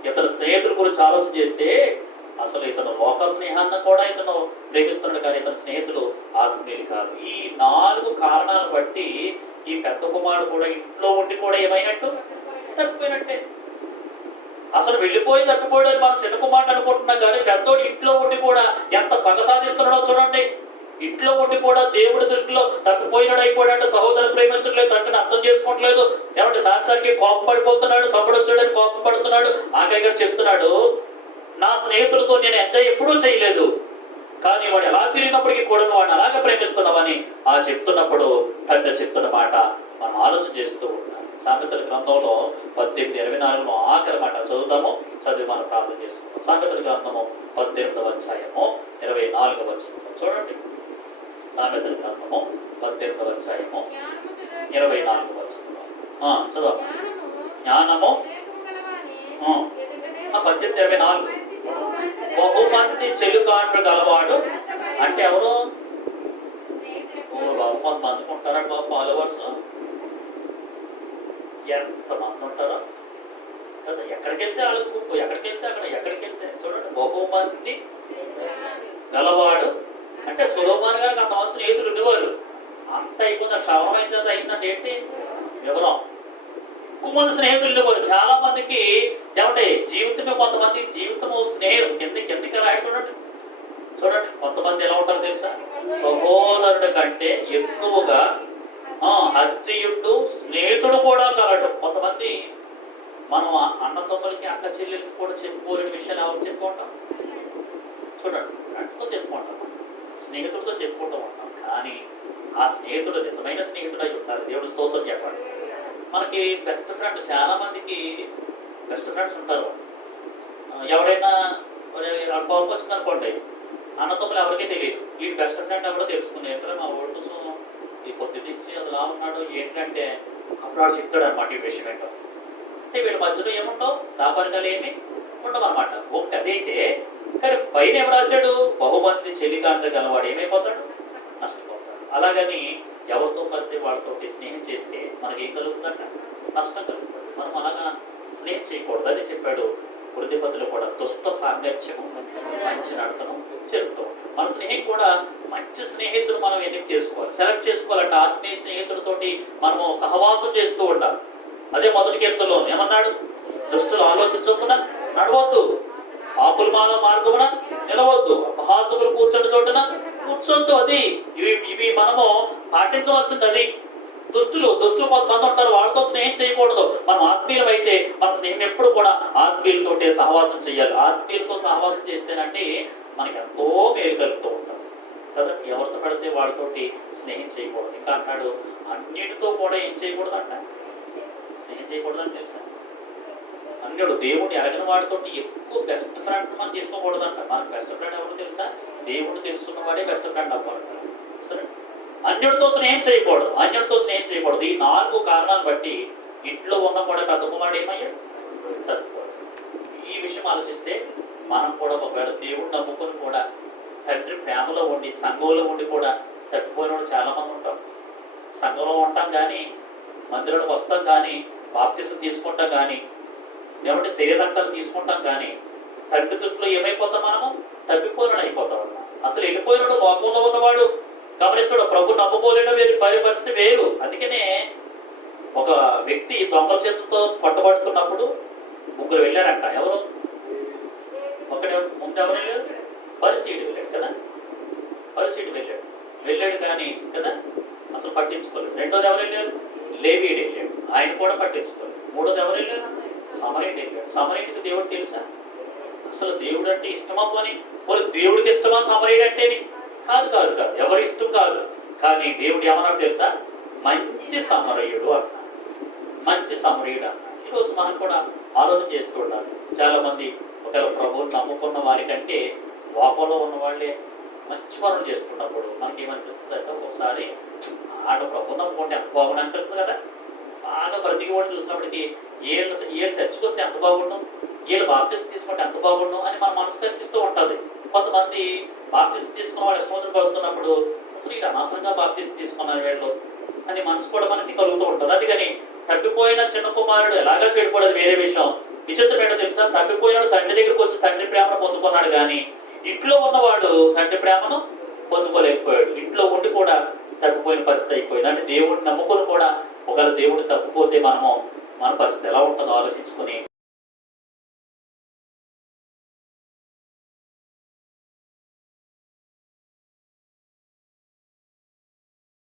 ఇతను స్నేహితుల గురించి ఆలోచన చేస్తే అసలు ఇతను లోక స్నేహాన్ని కూడా ఇతను ప్రేమిస్తున్నాడు, కానీ ఇతని స్నేహితులు ఆత్మీయులు కాదు. ఈ 4 కారణాలను బట్టి ఈ పెద్ద కుమారుడు కూడా ఇంట్లో ఉండి కూడా ఏమైనట్టు? తప్పిపోయినట్టే. అసలు వెళ్ళిపోయి తప్పిపోయాడు మనం చిన్న కుమారుడు అనుకుంటున్నాం, కానీ పెద్దోడు ఇంట్లో ఉండి కూడా ఎంత పగ సాధిస్తున్నాడో చూడండి. ఇంట్లో ఉండి కూడా దేవుడి దృష్టిలో తప్పిపోయినాడు అయిపోయాడు. సహోదరుని ప్రేమించట్లేదు, తండ్రిని అర్థం చేసుకోవట్లేదు. ఏమంటే సారిసారికి కోపం పడిపోతున్నాడు, తమ్ముడు వచ్చాడని కోపం పడుతున్నాడు. ఆకయ్య గారు చెప్తున్నాడు, నా స్నేహితులతో నేను ఎంజాయ్ ఎప్పుడూ చేయలేదు, కానీ వాడు ఎలా తిరిగినప్పటికీ కూడా వాడిని అలాగే ప్రేమిస్తున్నామని చెప్తున్నప్పుడు తండ్రి చెప్తున్న మాట మనం ఆలోచన చేస్తూ ఉండాలి. సామెతల గ్రంథంలో 18:24 ఆఖరి మాట చదువుతాము, చదివి మనం ప్రార్థన చేసుకుంటాం. సామెతల గ్రంథము 18వ అధ్యాయము 24వ వచనం చూడండి. సామెతల గ్రంథము 18వ అధ్యాయము 24వ వచనం చదువు. జ్ఞానము 18:24 బహుమంది చెలుకాండ్రు గలవాడు అంటే ఎవరు? కొంతమందికి ఉంటారంట బాబు ఫాలోవర్స్. ఎంతమంది ఉంటారో కదా. ఎక్కడికి వెళ్తే వాళ్ళ గుంపు, ఎక్కడికి వెళ్తే అక్కడ, ఎక్కడికి వెళ్తే చూడండి. బహుమంది గలవాడు అంటే సొలొమోను గారికి అంతమంది స్నేహితులు ఉండేవారు. అంత అయిపోయింది, శ్రవణం అయిన తర్వాత అయిందంటే ఏంటి వివరం. ఎక్కువ మంది స్నేహితులు ఉండేవారు. చాలా మందికి ఏమంటే జీవితమే, కొంతమంది జీవితము స్నేహం కిందకి రాయి. చూడండి చూడండి కొంతమంది ఎలా ఉంటారో తెలుసా? సహోదరుడి కంటే ఎక్కువగా అత్తియుడు స్నేహితుడు కూడా కలడు. కొంతమంది మనం అన్న తమ్ములకి అక్క చెల్లెలకి కూడా చెప్పుకోలేని విషయాలు ఎవరు చెప్పుకుంటాం? చూడండి ఫ్రెండ్తో చెప్పుకుంటాం, స్నేహితుడితో చెప్పుకుంటూ ఉంటాం. కానీ ఆ స్నేహితుడు నిజమైన స్నేహితుడు అయి ఉంటారు. దేవుడు స్తోత్రం చెప్పాడు. మనకి బెస్ట్ ఫ్రెండ్, చాలా మందికి బెస్ట్ ఫ్రెండ్స్ ఉంటారు. ఎవరైనా కోపం వచ్చింది అనుకోండి, అన్నతమ్ములు ఎవరికీ తెలియదు. ఈ బెస్ట్ ఫ్రెండ్ ఎవరో తెలుసుకుని ఎక్కడ మా ఓడి కోసం ఈ పొద్దున్న ఇచ్చి అదిలా ఉన్నాడు ఏంటంటే అప్పుడు వాడు చెప్తాడు అనమాట ఈ విషయం ఏంటో. అంటే వీళ్ళ మధ్యలో ఏముంటావు, దాపరికాలు ఏమి ఉండవు అనమాట. ఒకటి అదైతే. కానీ పైన ఏం రాశాడు? బహుమంది చెలికాండ్రు గలవాడు ఏమైపోతాడు? నష్టపోతాడు. అలాగని ఎవరితో పడితే వాళ్ళతో స్నేహం చేస్తే మనకి ఏం కలుగుతుందంట? నష్టం కలుగుతుంది. మనం అలాగా స్నేహం చేయకూడదు. అది చెప్పాడు వృద్ధిపతులు కూడా. దుష్ట సాంగత్యము మంచి నడతను చెరుపుతూ మన స్నేహం కూడా మంచి స్నేహితులు మనం ఎన్నిక చేసుకోవాలి, సెలెక్ట్ చేసుకోవాలంటే. ఆత్మీయ స్నేహితులతోటి మనము సహవాసం చేస్తూ ఉండాలి. అదే మొదటి కీర్తనలో ఏమన్నాడు? దుష్టులు ఆలోచించకుండా నడవద్దు, పాపుల మార్గమున నిలవద్దు, అపహాసకులు కూర్చొని చోటున కూర్చొద్దు. అది ఇవి మనము పాటించవలసింది. అది దుష్టులు కొంతమంది ఉంటారు, వాళ్ళతో స్నేహం చేయకూడదు. మనం ఆత్మీయులు అయితే మన స్నేహం ఎప్పుడు కూడా ఆత్మీయులతోటే సహవాసం చేయాలి. ఆత్మీయులతో సహవాసం చేస్తేనంటే మనకి ఎంతో మేలు కలుగుతూ ఉంటాం కదా. ఎవరితో పడితే వాళ్ళతోటి స్నేహం చేయకూడదు. ఇంకా అంటాడు అన్నిటితో కూడా ఏం చేయకూడదు అంట, స్నేహం చేయకూడదు అని తెలుసా? అన్యుడు దేవుడిని ఎరగిన వాడితో ఎక్కువ బెస్ట్ ఫ్రెండ్ మనం చేసుకోకూడదంట. మనకు బెస్ట్ ఫ్రెండ్ ఎవరు తెలుసా? దేవుడు తెలుసున్న వాడే బెస్ట్ ఫ్రెండ్ అవ్వాలంట. సరే, అన్యుడితో స్నేహం చేయకూడదు, అన్యుడితో స్నేహం చేయకూడదు. ఈ 4 కారణాలు బట్టి ఇంట్లో ఉన్న కూడా పెద్ద కుమారుడు ఏమయ్యాడు? తగ్గిపోయాడు. ఈ విషయం ఆలోచిస్తే మనం కూడా ఒకవేళ దేవుడు నమ్ముకొని కూడా తండ్రి ప్రేమలో ఉండి సంఘంలో ఉండి కూడా తగ్గిపోయిన వాళ్ళు చాలా మంది ఉంటాం. సంఘంలో ఉంటాం కానీ, మందిరంలోకి వస్తాం కానీ, బాప్తిసం తీసుకుంటాం కానీ, లేకుంటే శరీరాంతాలు తీసుకుంటాం కానీ, తండ్రి దృష్టిలో ఏమైపోతాం? మనము తప్పిపోయినాడు అయిపోతాం అన్నమాట. అసలు వెళ్ళిపోయినాడు, లోకంలో ఉన్నవాడు గమనిస్తాడు. ప్రభు నమ్ముకోలేడు, పరిస్థితి వేరు. అందుకనే ఒక వ్యక్తి దొంగల చేతులతో పట్టుబడుతున్నప్పుడు 3 వెళ్ళారంట. ఎవరు? ఒకటే ముందు ఎవరు వెళ్ళారు? పరిసీయుడు వెళ్ళాడు కదా. పరిసీయుడు వెళ్ళాడు కానీ కదా అసలు పట్టించుకోలేదు. రెండోది ఎవరు వెళ్ళారు? లేవీయుడు వెళ్ళాడు, ఆయన కూడా పట్టించుకోలేదు. మూడోది ఎవరు వెళ్ళారు? సమరయుడు వెళ్ళాడు. సమరయుడికి దేవుడు తెలుసా? అసలు దేవుడు అంటే ఇష్టమని, మరి దేవుడికి ఇష్టమా సమరయుడు అంటేని? కాదు కాదు కాదు, ఎవరి ఇష్టం కాదు. కానీ దేవుడు ఏమన్నాడు తెలుసా? మంచి సమరయుడు అన్నాడు. మంచి సమరయుడు అన్నాడు. ఈరోజు మనం కూడా ఆలోచన చేస్తూ ఉండాలి. చాలా మంది ఒకవేళ ప్రభువుని నమ్ముకున్న వారికంటే లోపంలో ఉన్న వాళ్ళే మంచి పనులు చేస్తున్నప్పుడు మనకి ఏమనిపిస్తుంది అయితే ఒకసారి ఆడ ప్రభు నమ్ముకుంటే ఎంత బాగుండి అనిపిస్తుంది కదా. బాగా బ్రతికి వాడిని చూసినప్పటికీ ఏళ్ళు చచ్చిపోతే ఎంత బాగుండం, వీళ్ళు బాప్తిసం తీసుకుంటే ఎంత బాగుండం అని మన మనసు కనిపిస్తూ ఉంటుంది. కొంతమంది బాప్తిసం తీసుకున్న వాళ్ళు ఇష్టం వచ్చిన పడుతున్నప్పుడు అసలు ఇలా అనవసరంగా బాప్తిసం తీసుకున్నారు వీళ్ళు అని మనసు కూడా మనకి కలుగుతూ ఉంటుంది. అందుకని తప్పిపోయిన చిన్న కుమారుడు ఎలాగా చెడిపోలేదు వేరే విషయం. విచిత్రం ఏంటో తెలుసా? తప్పిపోయినాడు తండ్రి దగ్గరకు వచ్చి తండ్రి ప్రేమను పొందుకున్నాడు కానీ ఇంట్లో ఉన్నవాడు తండ్రి ప్రేమను పొందుకోలేకపోయాడు. ఇంట్లో ఉండి కూడా తప్పిపోయిన పరిస్థితి అయిపోయింది. అంటే దేవుడిని నమ్ముకొని కూడా ఒకవేళ దేవుడు తప్పిపోతే మన పరిస్థితి ఎలా ఉంటుందో ఆలోచించుకొని